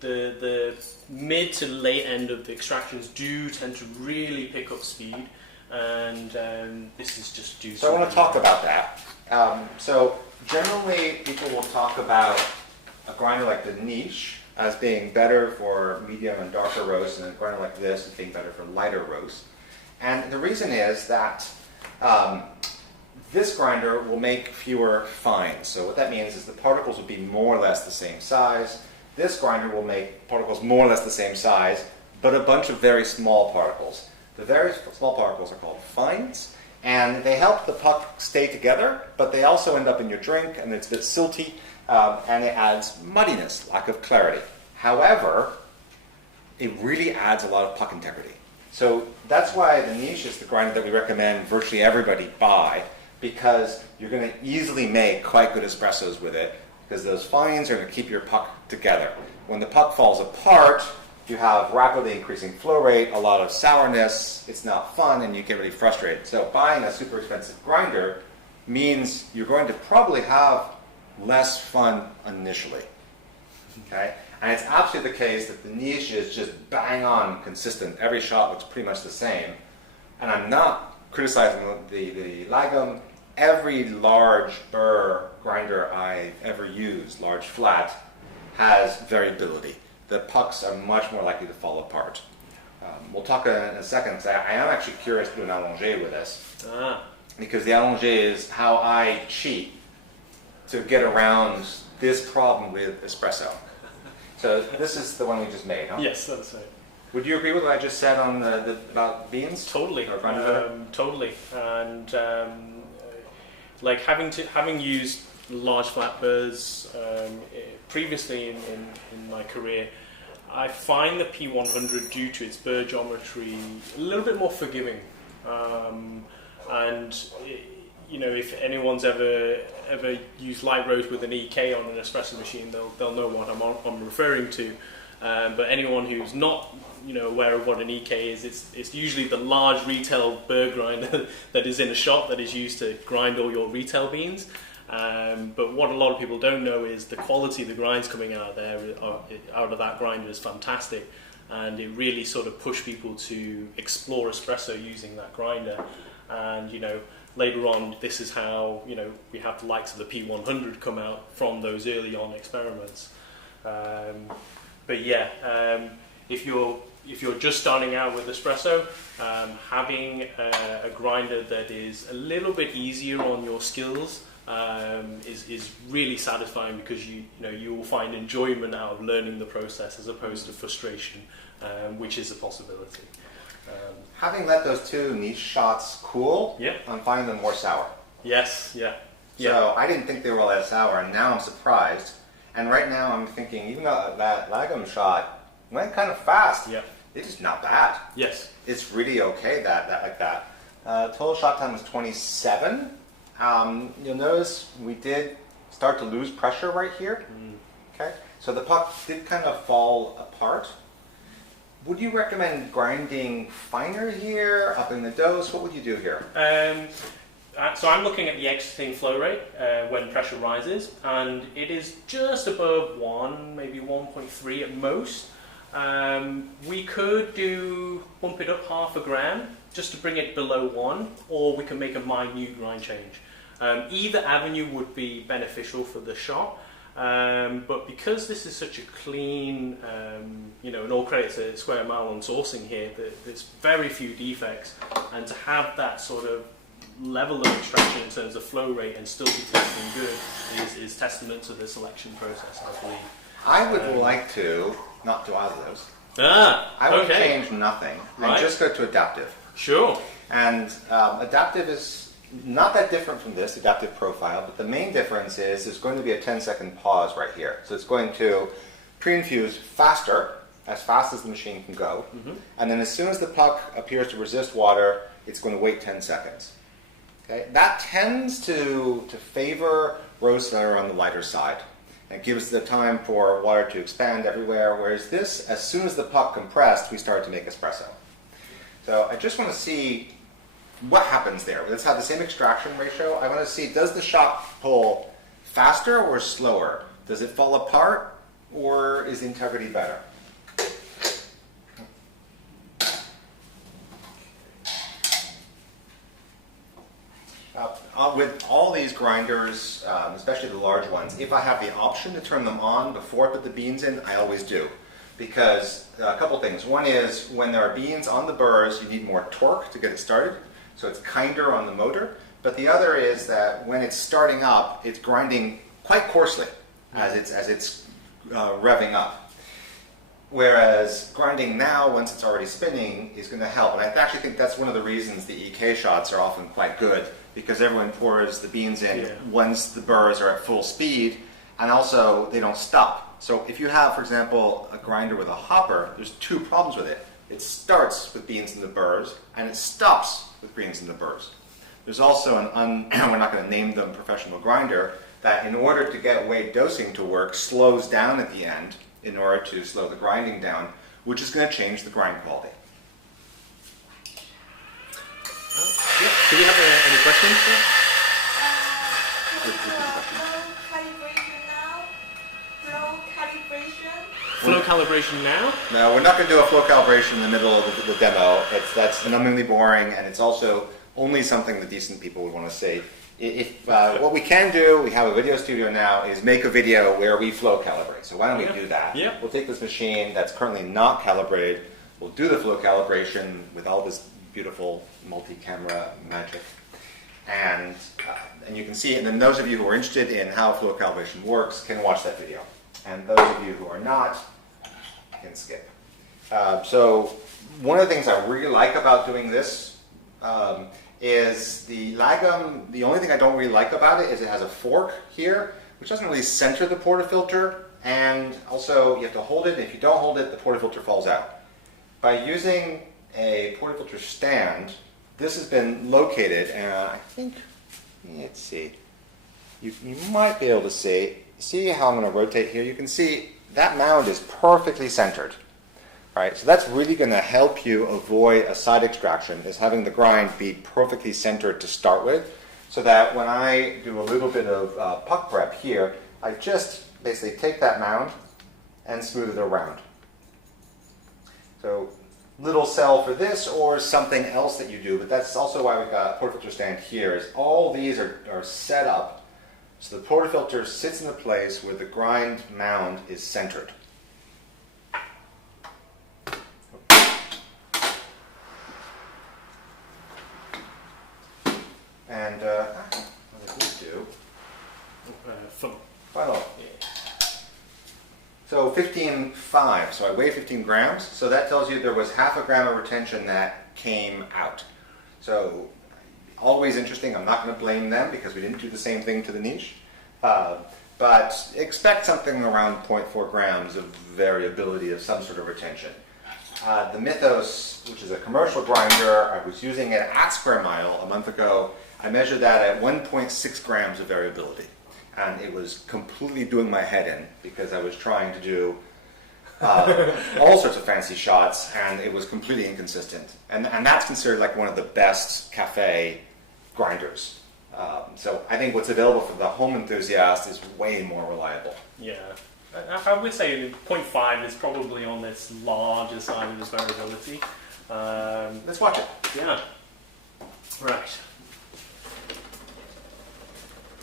the mid to late end of the extractions do tend to really pick up speed, and this is just due to... So I want to talk about that. So generally people will talk about a grinder like the Niche as being better for medium and darker roasts, and a grinder like this as being better for lighter roasts. And the reason is that this grinder will make fewer fines. So what that means is the particles will be more or less the same size. This grinder will make particles more or less the same size, but a bunch of very small particles. The very small particles are called fines, and they help the puck stay together, but they also end up in your drink, and it's a bit silty. And it adds muddiness, lack of clarity. However, it really adds a lot of puck integrity. So that's why the niche is the grinder that we recommend virtually everybody buy, because you're going to easily make quite good espressos with it, because those fines are going to keep your puck together. When the puck falls apart, you have rapidly increasing flow rate, a lot of sourness, it's not fun, and you get really frustrated. So buying a super expensive grinder means you're going to probably have less fun initially. Okay? And it's absolutely the case that the niche is just bang on consistent. Every shot looks pretty much the same. And I'm not criticizing the Lagom. Every large burr grinder I've ever used, large flat, has variability. The pucks are much more likely to fall apart. We'll talk in a second, because I am actually curious to do an allongé with this. Because the allongé is how I cheat to get around this problem with espresso. So this is the one we just made, huh? Yes, that's right. Would you agree with what I just said on about beans? Totally, totally. And like having used large flat burrs previously in my career, I find the P100, due to its burr geometry, a little bit more forgiving. And you know, if anyone's ever used light roast with an EK on an espresso machine, they'll know what I'm referring to. But anyone who's not, you know, aware of what an EK is, it's usually the large retail burr grinder that is in a shop that is used to grind all your retail beans. But what a lot of people don't know is the quality of the grinds coming out of there, out of that grinder, is fantastic, and it really sort of pushed people to explore espresso using that grinder. And you know, later on, this is how, you know, we have the likes of the P100 come out from those early on experiments. But yeah, if you're just starting out with espresso, having a grinder that is a little bit easier on your skills is really satisfying, because you will find enjoyment out of learning the process as opposed to frustration, which is a possibility. Having let those two niche shots cool, yeah, I'm finding them more sour. Yes, yeah. So I didn't think they were all that sour, and now I'm surprised. And right now I'm thinking, even though that Lagom shot went kind of fast, yeah, it's just not bad. Yes, it's really okay that like that. Total shot time was 27. You'll notice we did start to lose pressure right here. Okay, so the puck did kind of fall apart. Would you recommend grinding finer here, upping the dose? What would you do here? So I'm looking at the exiting flow rate when pressure rises, and it is just above 1, maybe 1.3 at most. We could bump it up half a gram just to bring it below 1, or we can make a minute grind change. Either avenue would be beneficial for the shot. But because this is such a clean, and all credit to Square Mile on sourcing here, there's very few defects, and to have that sort of level of extraction in terms of flow rate and still be tasting good is testament to the selection process, I believe. I would like to not do either of those. I would change nothing and just go to adaptive. Sure. And adaptive is not that different from this, adaptive profile, but the main difference is there's going to be a 10-second pause right here. So it's going to pre-infuse faster, as fast as the machine can go, and then as soon as the puck appears to resist water, it's going to wait 10 seconds. Okay? That tends to favor roasts that are on the lighter side. It gives the time for water to expand everywhere, whereas this, as soon as the puck compressed, we start to make espresso. So I just want to see what happens there. Let's have the same extraction ratio. I want to see, does the shot pull faster or slower? Does it fall apart, or is the integrity better? With all these grinders, especially the large ones, if I have the option to turn them on before I put the beans in, I always do. Because a couple things. One is, when there are beans on the burrs, you need more torque to get it started, so it's kinder on the motor. But the other is that when it's starting up, it's grinding quite coarsely as it's revving up. Whereas grinding now, once it's already spinning, is going to help. And I actually think that's one of the reasons the EK shots are often quite good, because everyone pours the beans in once the burrs are at full speed, and also they don't stop. So if you have, for example, a grinder with a hopper, there's two problems with it. It starts with beans in the burrs, and it stops with beans in the burrs. There's also we're not going to name them professional grinder, that in order to get weight dosing to work, slows down at the end in order to slow the grinding down, which is going to change the grind quality. Yeah. Do we have any questions? Can we do a flow calibration now? Flow calibration? Flow calibration now? No, we're not going to do a flow calibration in the middle of the demo. That's numbingly boring, and it's also only something the decent people would want to see. If what we can do, we have a video studio now, is make a video where we flow calibrate. So why don't we do that? Yeah. We'll take this machine that's currently not calibrated, we'll do the flow calibration with all this beautiful multi-camera magic. And you can see, and then those of you who are interested in how flow calibration works can watch that video. And those of you who are not can skip. So one of the things I really like about doing this is the lagom. The only thing I don't really like about it is it has a fork here, which doesn't really center the portafilter, and also you have to hold it, and if you don't hold it, the portafilter falls out. By using a portafilter stand, this has been located, and I think, let's see, you might be able to see how I'm going to rotate here. You can see that mound is perfectly centered. Right, so that's really going to help you avoid a side extraction, is having the grind be perfectly centered to start with, so that when I do a little bit of puck prep here, I just basically take that mound and smooth it around. So little cell for this or something else that you do, but that's also why we've got a portafilter stand here, is all these are set up so the portafilter sits in the place where the grind mound is centered. And what did we do? Funnel. So 15.5, so I weigh 15 grams, so that tells you there was half a gram of retention that came out. So always interesting, I'm not going to blame them because we didn't do the same thing to the niche, but expect something around 0.4 grams of variability of some sort of retention. The Mythos, which is a commercial grinder, I was using it at Square Mile a month ago. I measured that at 1.6 grams of variability. And it was completely doing my head in because I was trying to do all sorts of fancy shots, and it was completely inconsistent. And that's considered like one of the best cafe grinders. So I think what's available for the home enthusiast is way more reliable. Yeah. I would say 0.5 is probably on this larger side of this variability. Let's watch it. Yeah. Right.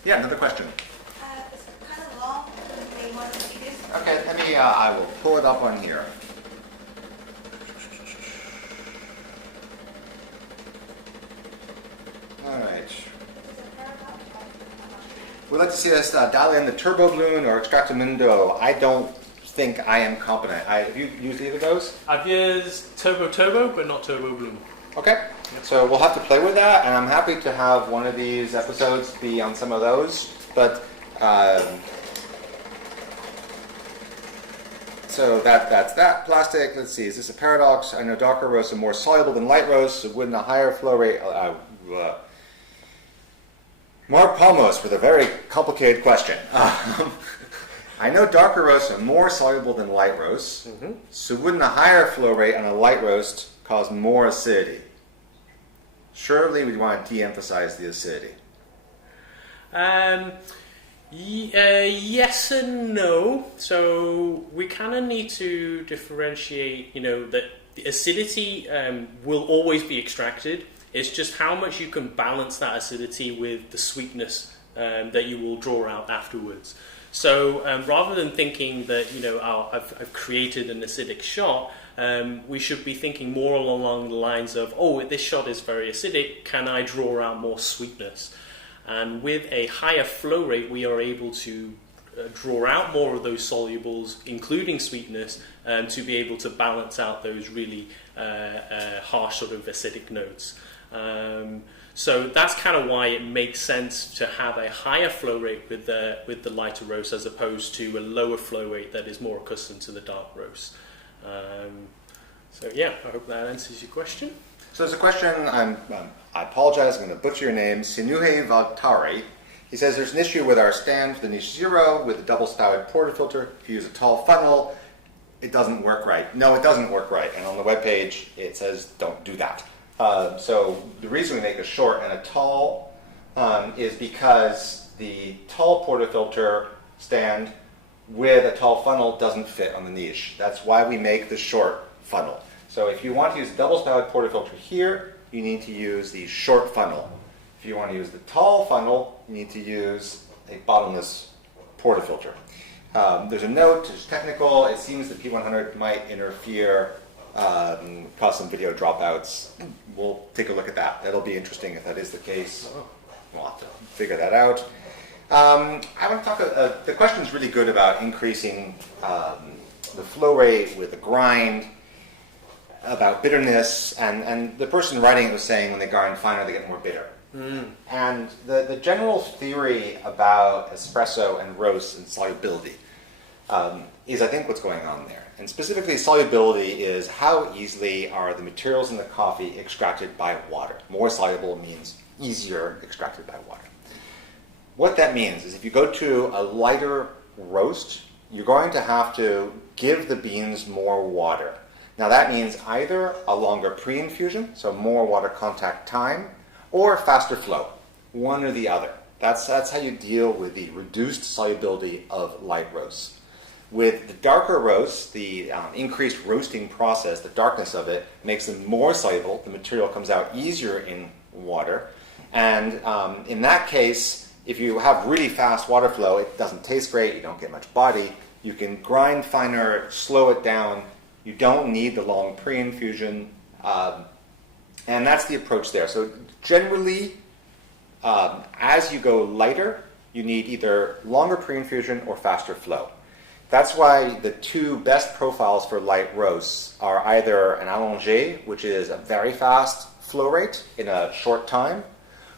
Yeah, another question. It's kind of long. Do you want to see this? Okay, let me, I will pull it up on here. All right. We'd like to see us dial in the turbo balloon or extractamundo. I don't think I am competent. Have you used either of those? I've used turbo, but not turbo bloom. Okay, so we'll have to play with that, and I'm happy to have one of these episodes be on some of those. But so that's that plastic. Let's see, is this a paradox? I know darker roasts are more soluble than light roasts, so wouldn't a higher flow rate? Mark Palmos with a very complicated question. I know darker roasts are more soluble than light roasts, so wouldn't a higher flow rate on a light roast cause more acidity? Surely we'd want to de-emphasize the acidity. Yes and no. So we kind of need to differentiate, that the acidity will always be extracted. It's just how much you can balance that acidity with the sweetness that you will draw out afterwards. So rather than thinking that, I've created an acidic shot, we should be thinking more along the lines of, this shot is very acidic, can I draw out more sweetness? And with a higher flow rate, we are able to draw out more of those solubles, including sweetness, to be able to balance out those really harsh sort of acidic notes. So that's kind of why it makes sense to have a higher flow rate with the lighter roast as opposed to a lower flow rate that is more accustomed to the dark roast. So yeah, I hope that answers your question. So there's a question, I apologize, I'm going to butcher your name, Sinuhe Valtari. He says there's an issue with our stand for the niche 0 with a double-stouted portafilter. If you use a tall funnel, it doesn't work right. No, it doesn't work right. And on the webpage, it says don't do that. So the reason we make a short and a tall is because the tall portafilter stand with a tall funnel doesn't fit on the niche. That's why we make the short funnel. So if you want to use a double-spouted portafilter here, you need to use the short funnel. If you want to use the tall funnel, you need to use a bottomless portafilter. There's a note, it's technical. It seems that P100 might interfere, cause some video dropouts. We'll take a look at that. That'll be interesting if that is the case. We'll have to figure that out. I want to talk, the question is really good about increasing the flow rate with the grind, about bitterness, and the person writing it was saying when they grind finer they get more bitter. And the general theory about espresso and roast and solubility is I think what's going on there. And specifically solubility is how easily are the materials in the coffee extracted by water. More soluble means easier extracted by water. What that means is if you go to a lighter roast, you're going to have to give the beans more water. Now that means either a longer pre-infusion, so more water contact time, or faster flow, one or the other. That's how you deal with the reduced solubility of light roasts. With the darker roasts, the increased roasting process, the darkness of it, makes them more soluble. The material comes out easier in water. And in that case, if you have really fast water flow, it doesn't taste great, you don't get much body. You can grind finer, slow it down. You don't need the long pre-infusion. And that's the approach there. So generally, as you go lighter, you need either longer pre-infusion or faster flow. That's why the two best profiles for light roasts are either an allongé, which is a very fast flow rate in a short time,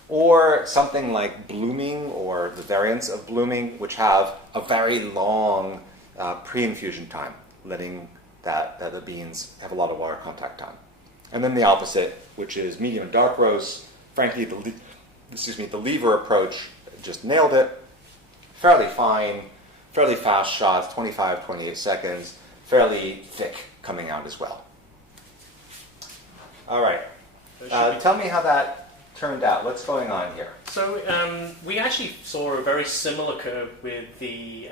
or something like blooming or the variants of blooming, which have a very long pre-infusion time, letting that the beans have a lot of water contact time. And then the opposite, which is medium and dark roast. Frankly, the lever approach just nailed it. Fairly fine, fairly fast shots, 25, 28 seconds, fairly thick coming out as well. All right. Tell me how that turned out. What's going on here? So we actually saw a very similar curve with the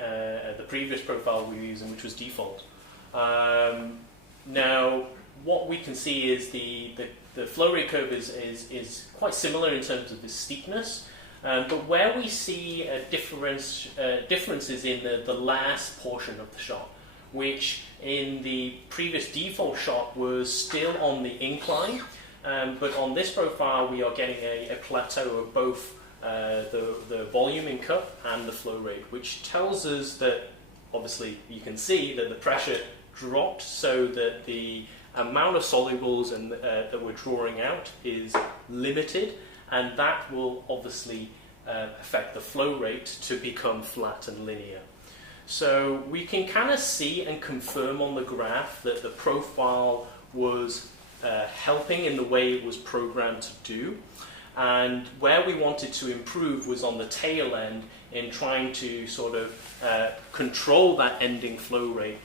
previous profile we were using, which was default. Now, what we can see is the flow rate curve is quite similar in terms of the steepness, but where we see a differences in the last portion of the shot, which in the previous default shot was still on the incline, but on this profile we are getting a plateau of both the volume in cup and the flow rate, which tells us that obviously you can see that the pressure dropped so that the amount of solubles and that we're drawing out is limited, and that will obviously affect the flow rate to become flat and linear. So we can kind of see and confirm on the graph that the profile was helping in the way it was programmed to do, and where we wanted to improve was on the tail end in trying to sort of control that ending flow rate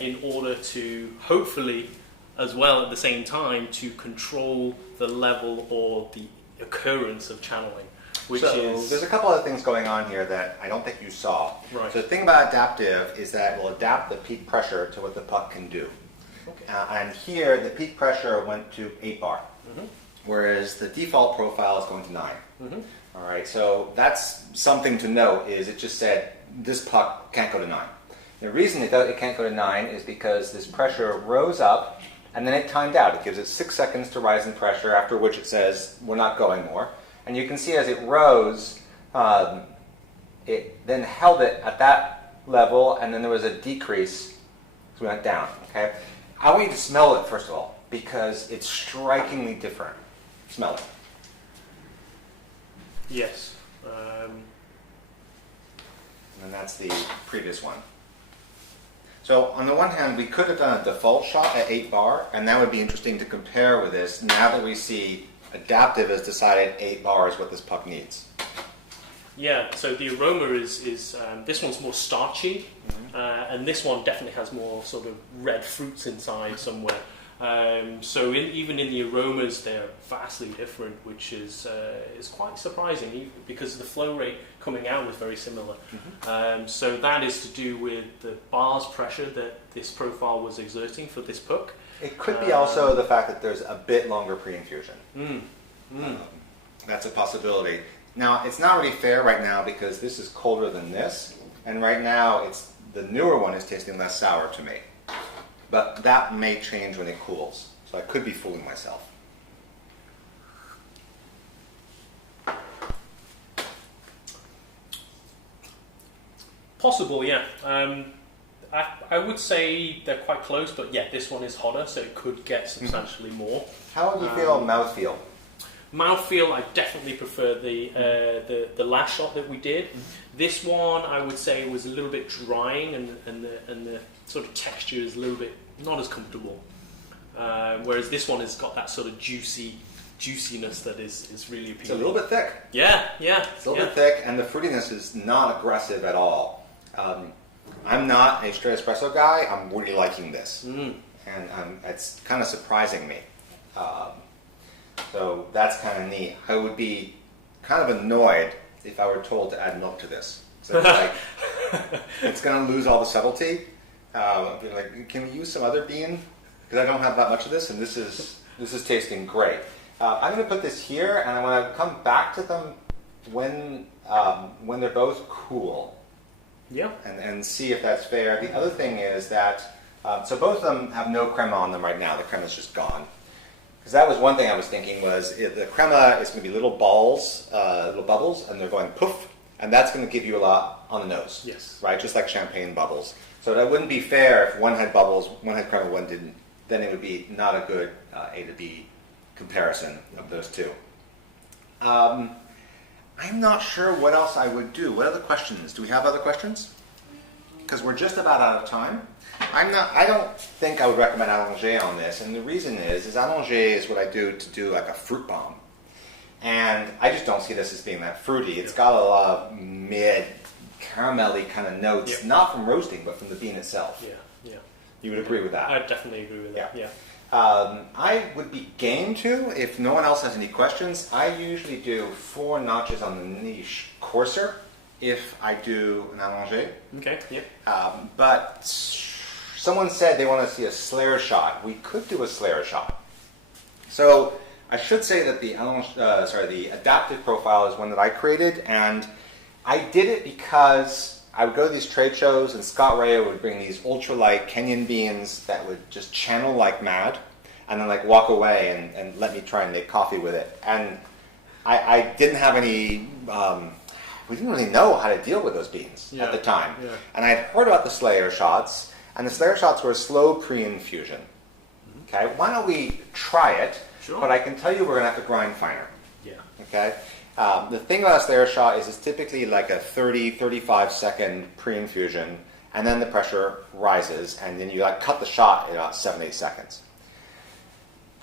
in order to hopefully as well at the same time to control the level or the occurrence of channeling. There's a couple of things going on here that I don't think you saw. Right. So the thing about adaptive is that it will adapt the peak pressure to what the puck can do. Okay. And here the peak pressure went to 8 bar, whereas the default profile is going to 9. All right, so that's something to note is it just said this puck can't go to 9. The reason it can't go to 9 is because this pressure rose up and then it timed out. It gives it 6 seconds to rise in pressure, after which it says we're not going more. And you can see as it rose, it then held it at that level, and then there was a decrease, so we went down. Okay, I want you to smell it first of all, because it's strikingly different. Smell it. Yes. And that's the previous one. So on the one hand, we could have done a default shot at 8 bar, and that would be interesting to compare with this now that we see Adaptive has decided 8 bar is what this puck needs. Yeah, so the aroma is this one's more starchy, and this one definitely has more sort of red fruits inside somewhere. So even in the aromas, they're vastly different, which is quite surprising because the flow rate coming out was very similar. So that is to do with the bar's pressure that this profile was exerting for this puck. It could be also the fact that there's a bit longer pre-infusion. That's a possibility. Now, it's not really fair right now because this is colder than this, and right now the newer one is tasting less sour to me. But that may change when it cools, so I could be fooling myself. Possible, yeah. I would say they're quite close, but yeah, this one is hotter, so it could get substantially more. How do you feel mouthfeel? Mouthfeel, I definitely prefer the last shot that we did. This one, I would say, was a little bit drying, and the sort of texture is a little bit not as comfortable. Whereas this one has got that sort of juiciness that is really appealing. It's a little bit thick. Yeah. It's a little bit thick, and the fruitiness is not aggressive at all. I'm not a straight espresso guy. I'm really liking this, and it's kind of surprising me. So that's kind of neat. I would be kind of annoyed if I were told to add milk to this. So it's like, it's going to lose all the subtlety. I'd be like, can we use some other bean? Because I don't have that much of this, and this is tasting great. I'm going to put this here, and I want to come back to them when they're both cool. Yeah. And see if that's fair. The other thing is that, so both of them have no crema on them right now. The crema's just gone. Because that was one thing I was thinking was the crema is going to be little balls, little bubbles, and they're going poof, and that's going to give you a lot on the nose. Yes. Right? Just like champagne bubbles. So that wouldn't be fair if one had bubbles, one had crema, one didn't. Then it would be not a good A to B comparison of those two. I'm not sure what else I would do. What other questions? Do we have other questions? Because we're just about out of time. I don't think I would recommend allongé on this, and the reason is allongé is what I do to do like a fruit bomb. And I just don't see this as being that fruity. It's got a lot of mid caramelly kind of notes, not from roasting, but from the bean itself. Yeah. You would agree with that? I definitely agree with that, yeah. I would be game to, if no one else has any questions, I usually do 4 notches on the niche coarser if I do an allongé. Okay, yeah. But someone said they want to see a Slayer shot. We could do a Slayer shot. So I should say that the adaptive profile is one that I created, and I did it because I would go to these trade shows, and Scott Rea would bring these ultralight Kenyan beans that would just channel like mad, and then like walk away and let me try and make coffee with it. And I didn't have any, we didn't really know how to deal with those beans at the time. Yeah. And I had heard about the Slayer shots, and the Slayer shots were a slow pre-infusion. Okay, why don't we try it? Sure. But I can tell you we're going to have to grind finer. Yeah. Okay. The thing about a Slayer shot is it's typically like a 35 second pre-infusion, and then the pressure rises, and then you like cut the shot in about 7-8 seconds.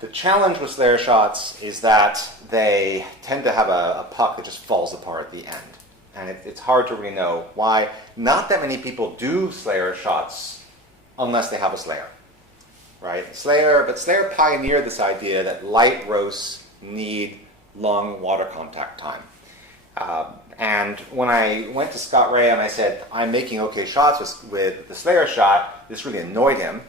The challenge with Slayer shots is that they tend to have a puck that just falls apart at the end, and it's hard to really know why. Not that many people do Slayer shots unless they have a Slayer, right? But Slayer pioneered this idea that light roasts need long water contact time. And when I went to Scott Rea and I said, I'm making okay shots with the Slayer shot, this really annoyed him.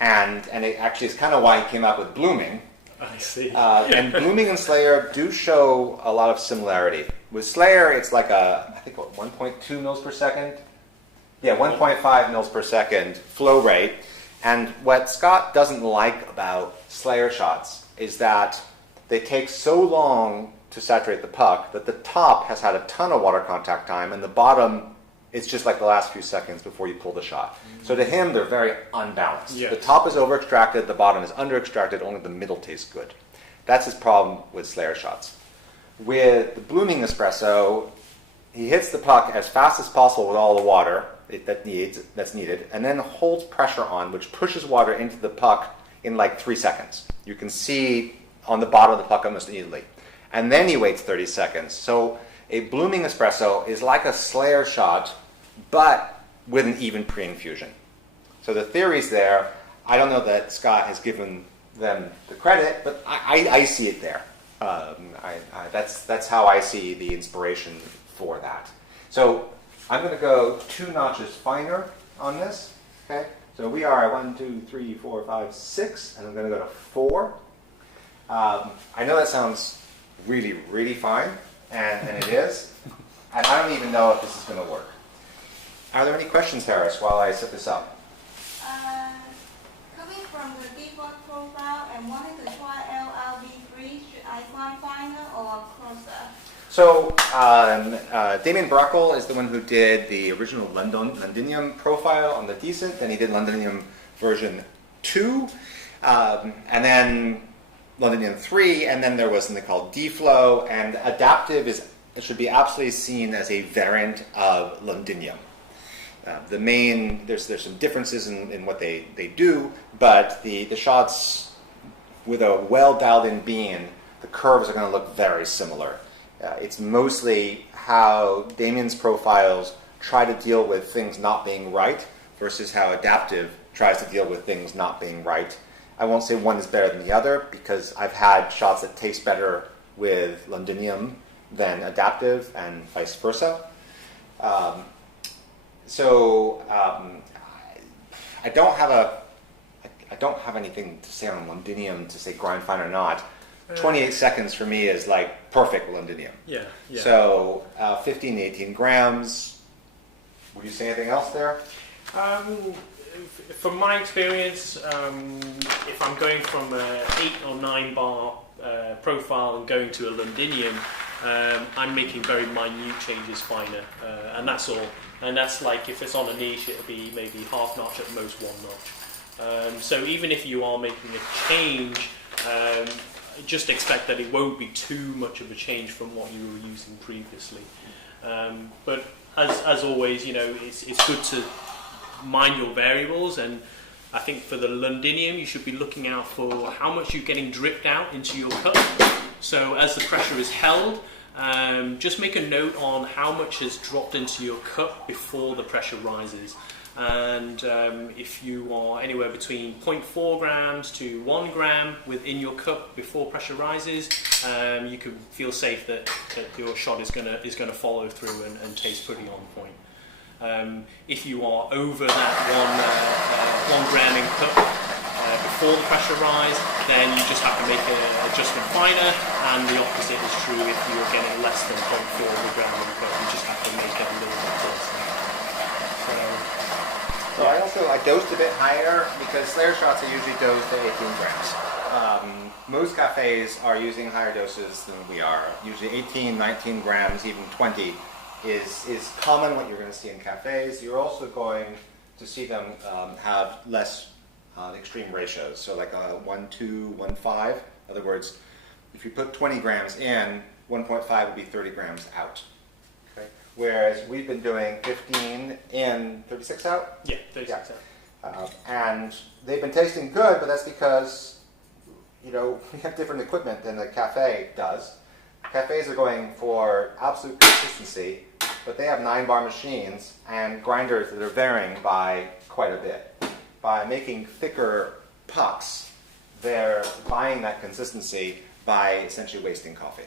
And it actually is kind of why he came up with blooming. I see. And blooming and Slayer do show a lot of similarity. With Slayer, it's like I think 1.2 mils per second? Yeah, 1.5 mils per second flow rate. And what Scott doesn't like about Slayer shots is that they take so long to saturate the puck that the top has had a ton of water contact time, and the bottom, it's just like the last few seconds before you pull the shot. So to him, they're very unbalanced. Yeah. The top is over-extracted, the bottom is under-extracted, only the middle tastes good. That's his problem with Slayer shots. With the blooming espresso, he hits the puck as fast as possible with all the water. that's needed, and then holds pressure on, which pushes water into the puck in like 3 seconds. You can see on the bottom of the puck almost immediately. And then he waits 30 seconds. So a blooming espresso is like a Slayer shot, but with an even pre-infusion. So the theory's there. I don't know that Scott has given them the credit, but I see it there. That's how I see the inspiration for that. So I'm going to go 2 notches finer on this. Okay. So we are 1, 2, 3, 4, 5, 6, and I'm going to go to 4. I know that sounds really, really fine, and it is. And I don't even know if this is going to work. Are there any questions, Harris, while I set this up? Coming from the default profile and wanting to try LRV3, should I find finer or closer? So Damien Brockel is the one who did the original Londinium profile on the Decent. Then he did Londinium version 2, and then Londinium 3, and then there was something called D-Flow. And Adaptive should be absolutely seen as a variant of Londinium. There's some differences in what they do, but the shots with a well dialed in bean, the curves are going to look very similar. It's mostly how Damien's profiles try to deal with things not being right versus how Adaptive tries to deal with things not being right. I won't say one is better than the other because I've had shots that taste better with Londinium than Adaptive and vice versa. I don't have anything to say on Londinium to say grind fine or not. 28 seconds for me is like perfect Londinium. Yeah. So 15 to 18 grams. Would you say anything else there? From my experience, if I'm going from an 8 or 9 bar profile and going to a Londinium, I'm making very minute changes finer, and that's all. And that's like if it's on a niche, it'll be maybe half notch at most 1 notch. So even if you are making a change, just expect that it won't be too much of a change from what you were using previously. But as always, it's good to mind your variables, and I think for the Londinium you should be looking out for how much you're getting dripped out into your cup. So as the pressure is held, just make a note on how much has dropped into your cup before the pressure rises. And if you are anywhere between 0.4 grams to 1 gram within your cup before pressure rises, you can feel safe that your shot is going to follow through and taste pretty on point. If you are over that 1 gram in cup before the pressure rise, then you just have to make an adjustment finer, and the opposite is true if you're getting less than 0.4 of a gram in cup. You just have to make it a little bit closer. So I dosed a bit higher because Slayer shots are usually dosed at 18 grams. Most cafes are using higher doses than we are. Usually 18, 19 grams, even 20 is common what you're going to see in cafes. You're also going to see them have less extreme ratios. So like a 1-2, 1-5. In other words, if you put 20 grams in, 1.5 would be 30 grams out. Whereas we've been doing 15 in, 36 out? Yeah, 36 out. And they've been tasting good, but that's because, we have different equipment than the cafe does. Cafes are going for absolute consistency, but they have 9-bar machines and grinders that are varying by quite a bit. By making thicker pucks, they're buying that consistency by essentially wasting coffee.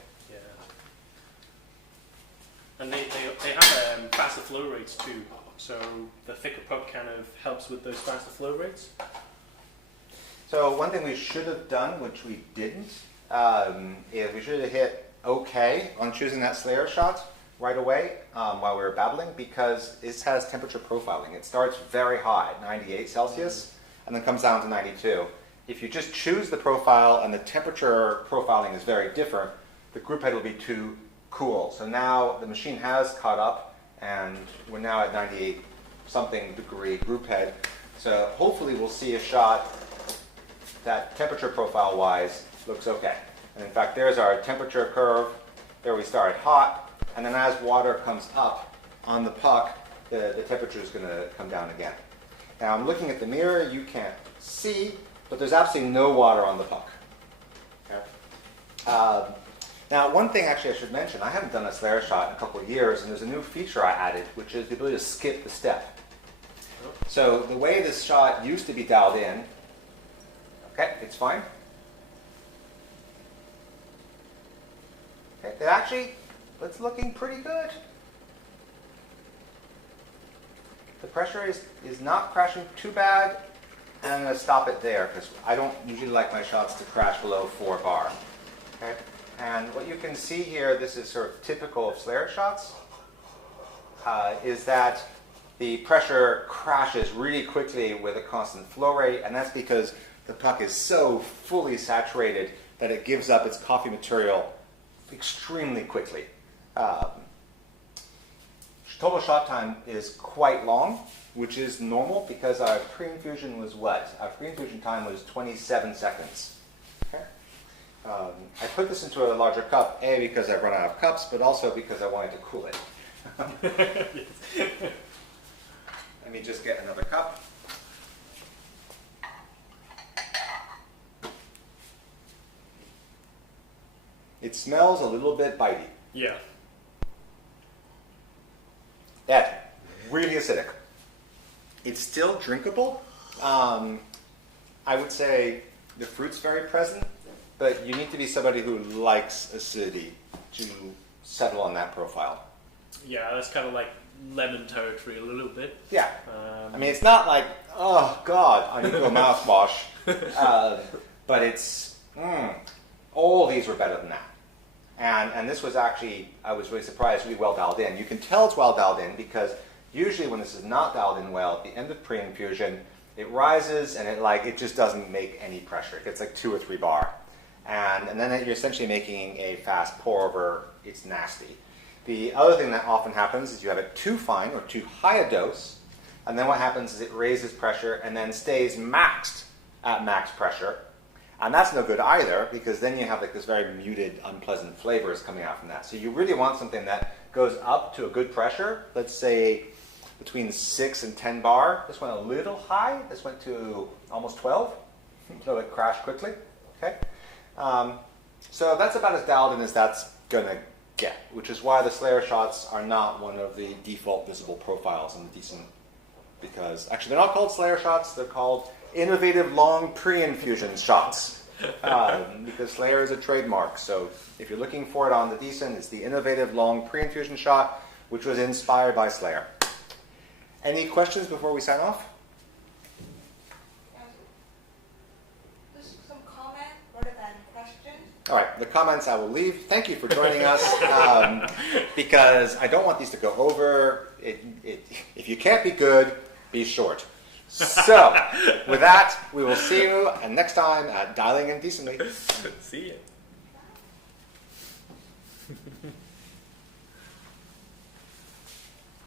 And they have faster flow rates too, so the thicker puck kind of helps with those faster flow rates. So one thing we should have done, which we didn't, is we should have hit OK on choosing that Slayer shot right away while we were babbling, because this has temperature profiling. It starts very high, 98 Celsius, and then comes down to 92. If you just choose the profile and the temperature profiling is very different, the group head will be too cool. So now the machine has caught up, and we're now at 98 something degree group head. So hopefully we'll see a shot that temperature profile wise looks okay. And in fact, there's our temperature curve. There we started hot, and then as water comes up on the puck, the temperature is going to come down again. Now I'm looking at the mirror, you can't see, but there's absolutely no water on the puck. Okay? Now one thing actually I should mention, I haven't done a Slayer shot in a couple of years, and there's a new feature I added, which is the ability to skip the step. So the way this shot used to be dialed in, okay, it's fine. Okay, it actually, it's looking pretty good. The pressure is not crashing too bad, and I'm going to stop it there because I don't usually like my shots to crash below 4 bar. Okay? And what you can see here, this is sort of typical of Slayer shots, is that the pressure crashes really quickly with a constant flow rate, and that's because the puck is so fully saturated that it gives up its coffee material extremely quickly. Total shot time is quite long, which is normal because our pre-infusion was what? Our pre-infusion time was 27 seconds. Okay? I put this into a larger cup, A, because I've run out of cups, but also because I wanted to cool it. Let me just get another cup. It smells a little bit bitey. Yeah. That's really acidic. It's still drinkable. I would say the fruit's very present, but you need to be somebody who likes acidity to settle on that profile. Yeah, that's kind of like lemon territory a little bit. Yeah. I mean, it's not like, oh, God, I need to go mouthwash. But it's, all these were better than that. And this was actually, I was really surprised, really well dialed in. You can tell it's well dialed in because usually when this is not dialed in well, at the end of pre-infusion, it rises and it just doesn't make any pressure. It gets like 2 or 3 bar. And then you're essentially making a fast pour over. It's nasty. The other thing that often happens is you have it too fine or too high a dose, and then what happens is it raises pressure and then stays maxed at max pressure. And that's no good either, because then you have like this very muted, unpleasant flavors coming out from that. So you really want something that goes up to a good pressure, let's say between 6 and 10 bar. This went a little high. This went to almost 12, so it crashed quickly. Okay, so that's about as dialed in as that's going to get, which is why the Slayer shots are not one of the default visible profiles in the decent, because actually they're not called Slayer shots, they're called innovative long pre-infusion shots, because Slayer is a trademark. So if you're looking for it on the decent, it's the innovative long pre-infusion shot, which was inspired by Slayer. Any questions before we sign off? Just some comment rather than questions. All right, the comments I will leave. Thank you for joining us, because I don't want these to go over. If you can't be good, be short. So, with that, we will see you next time at Dialing In Decently. See ya.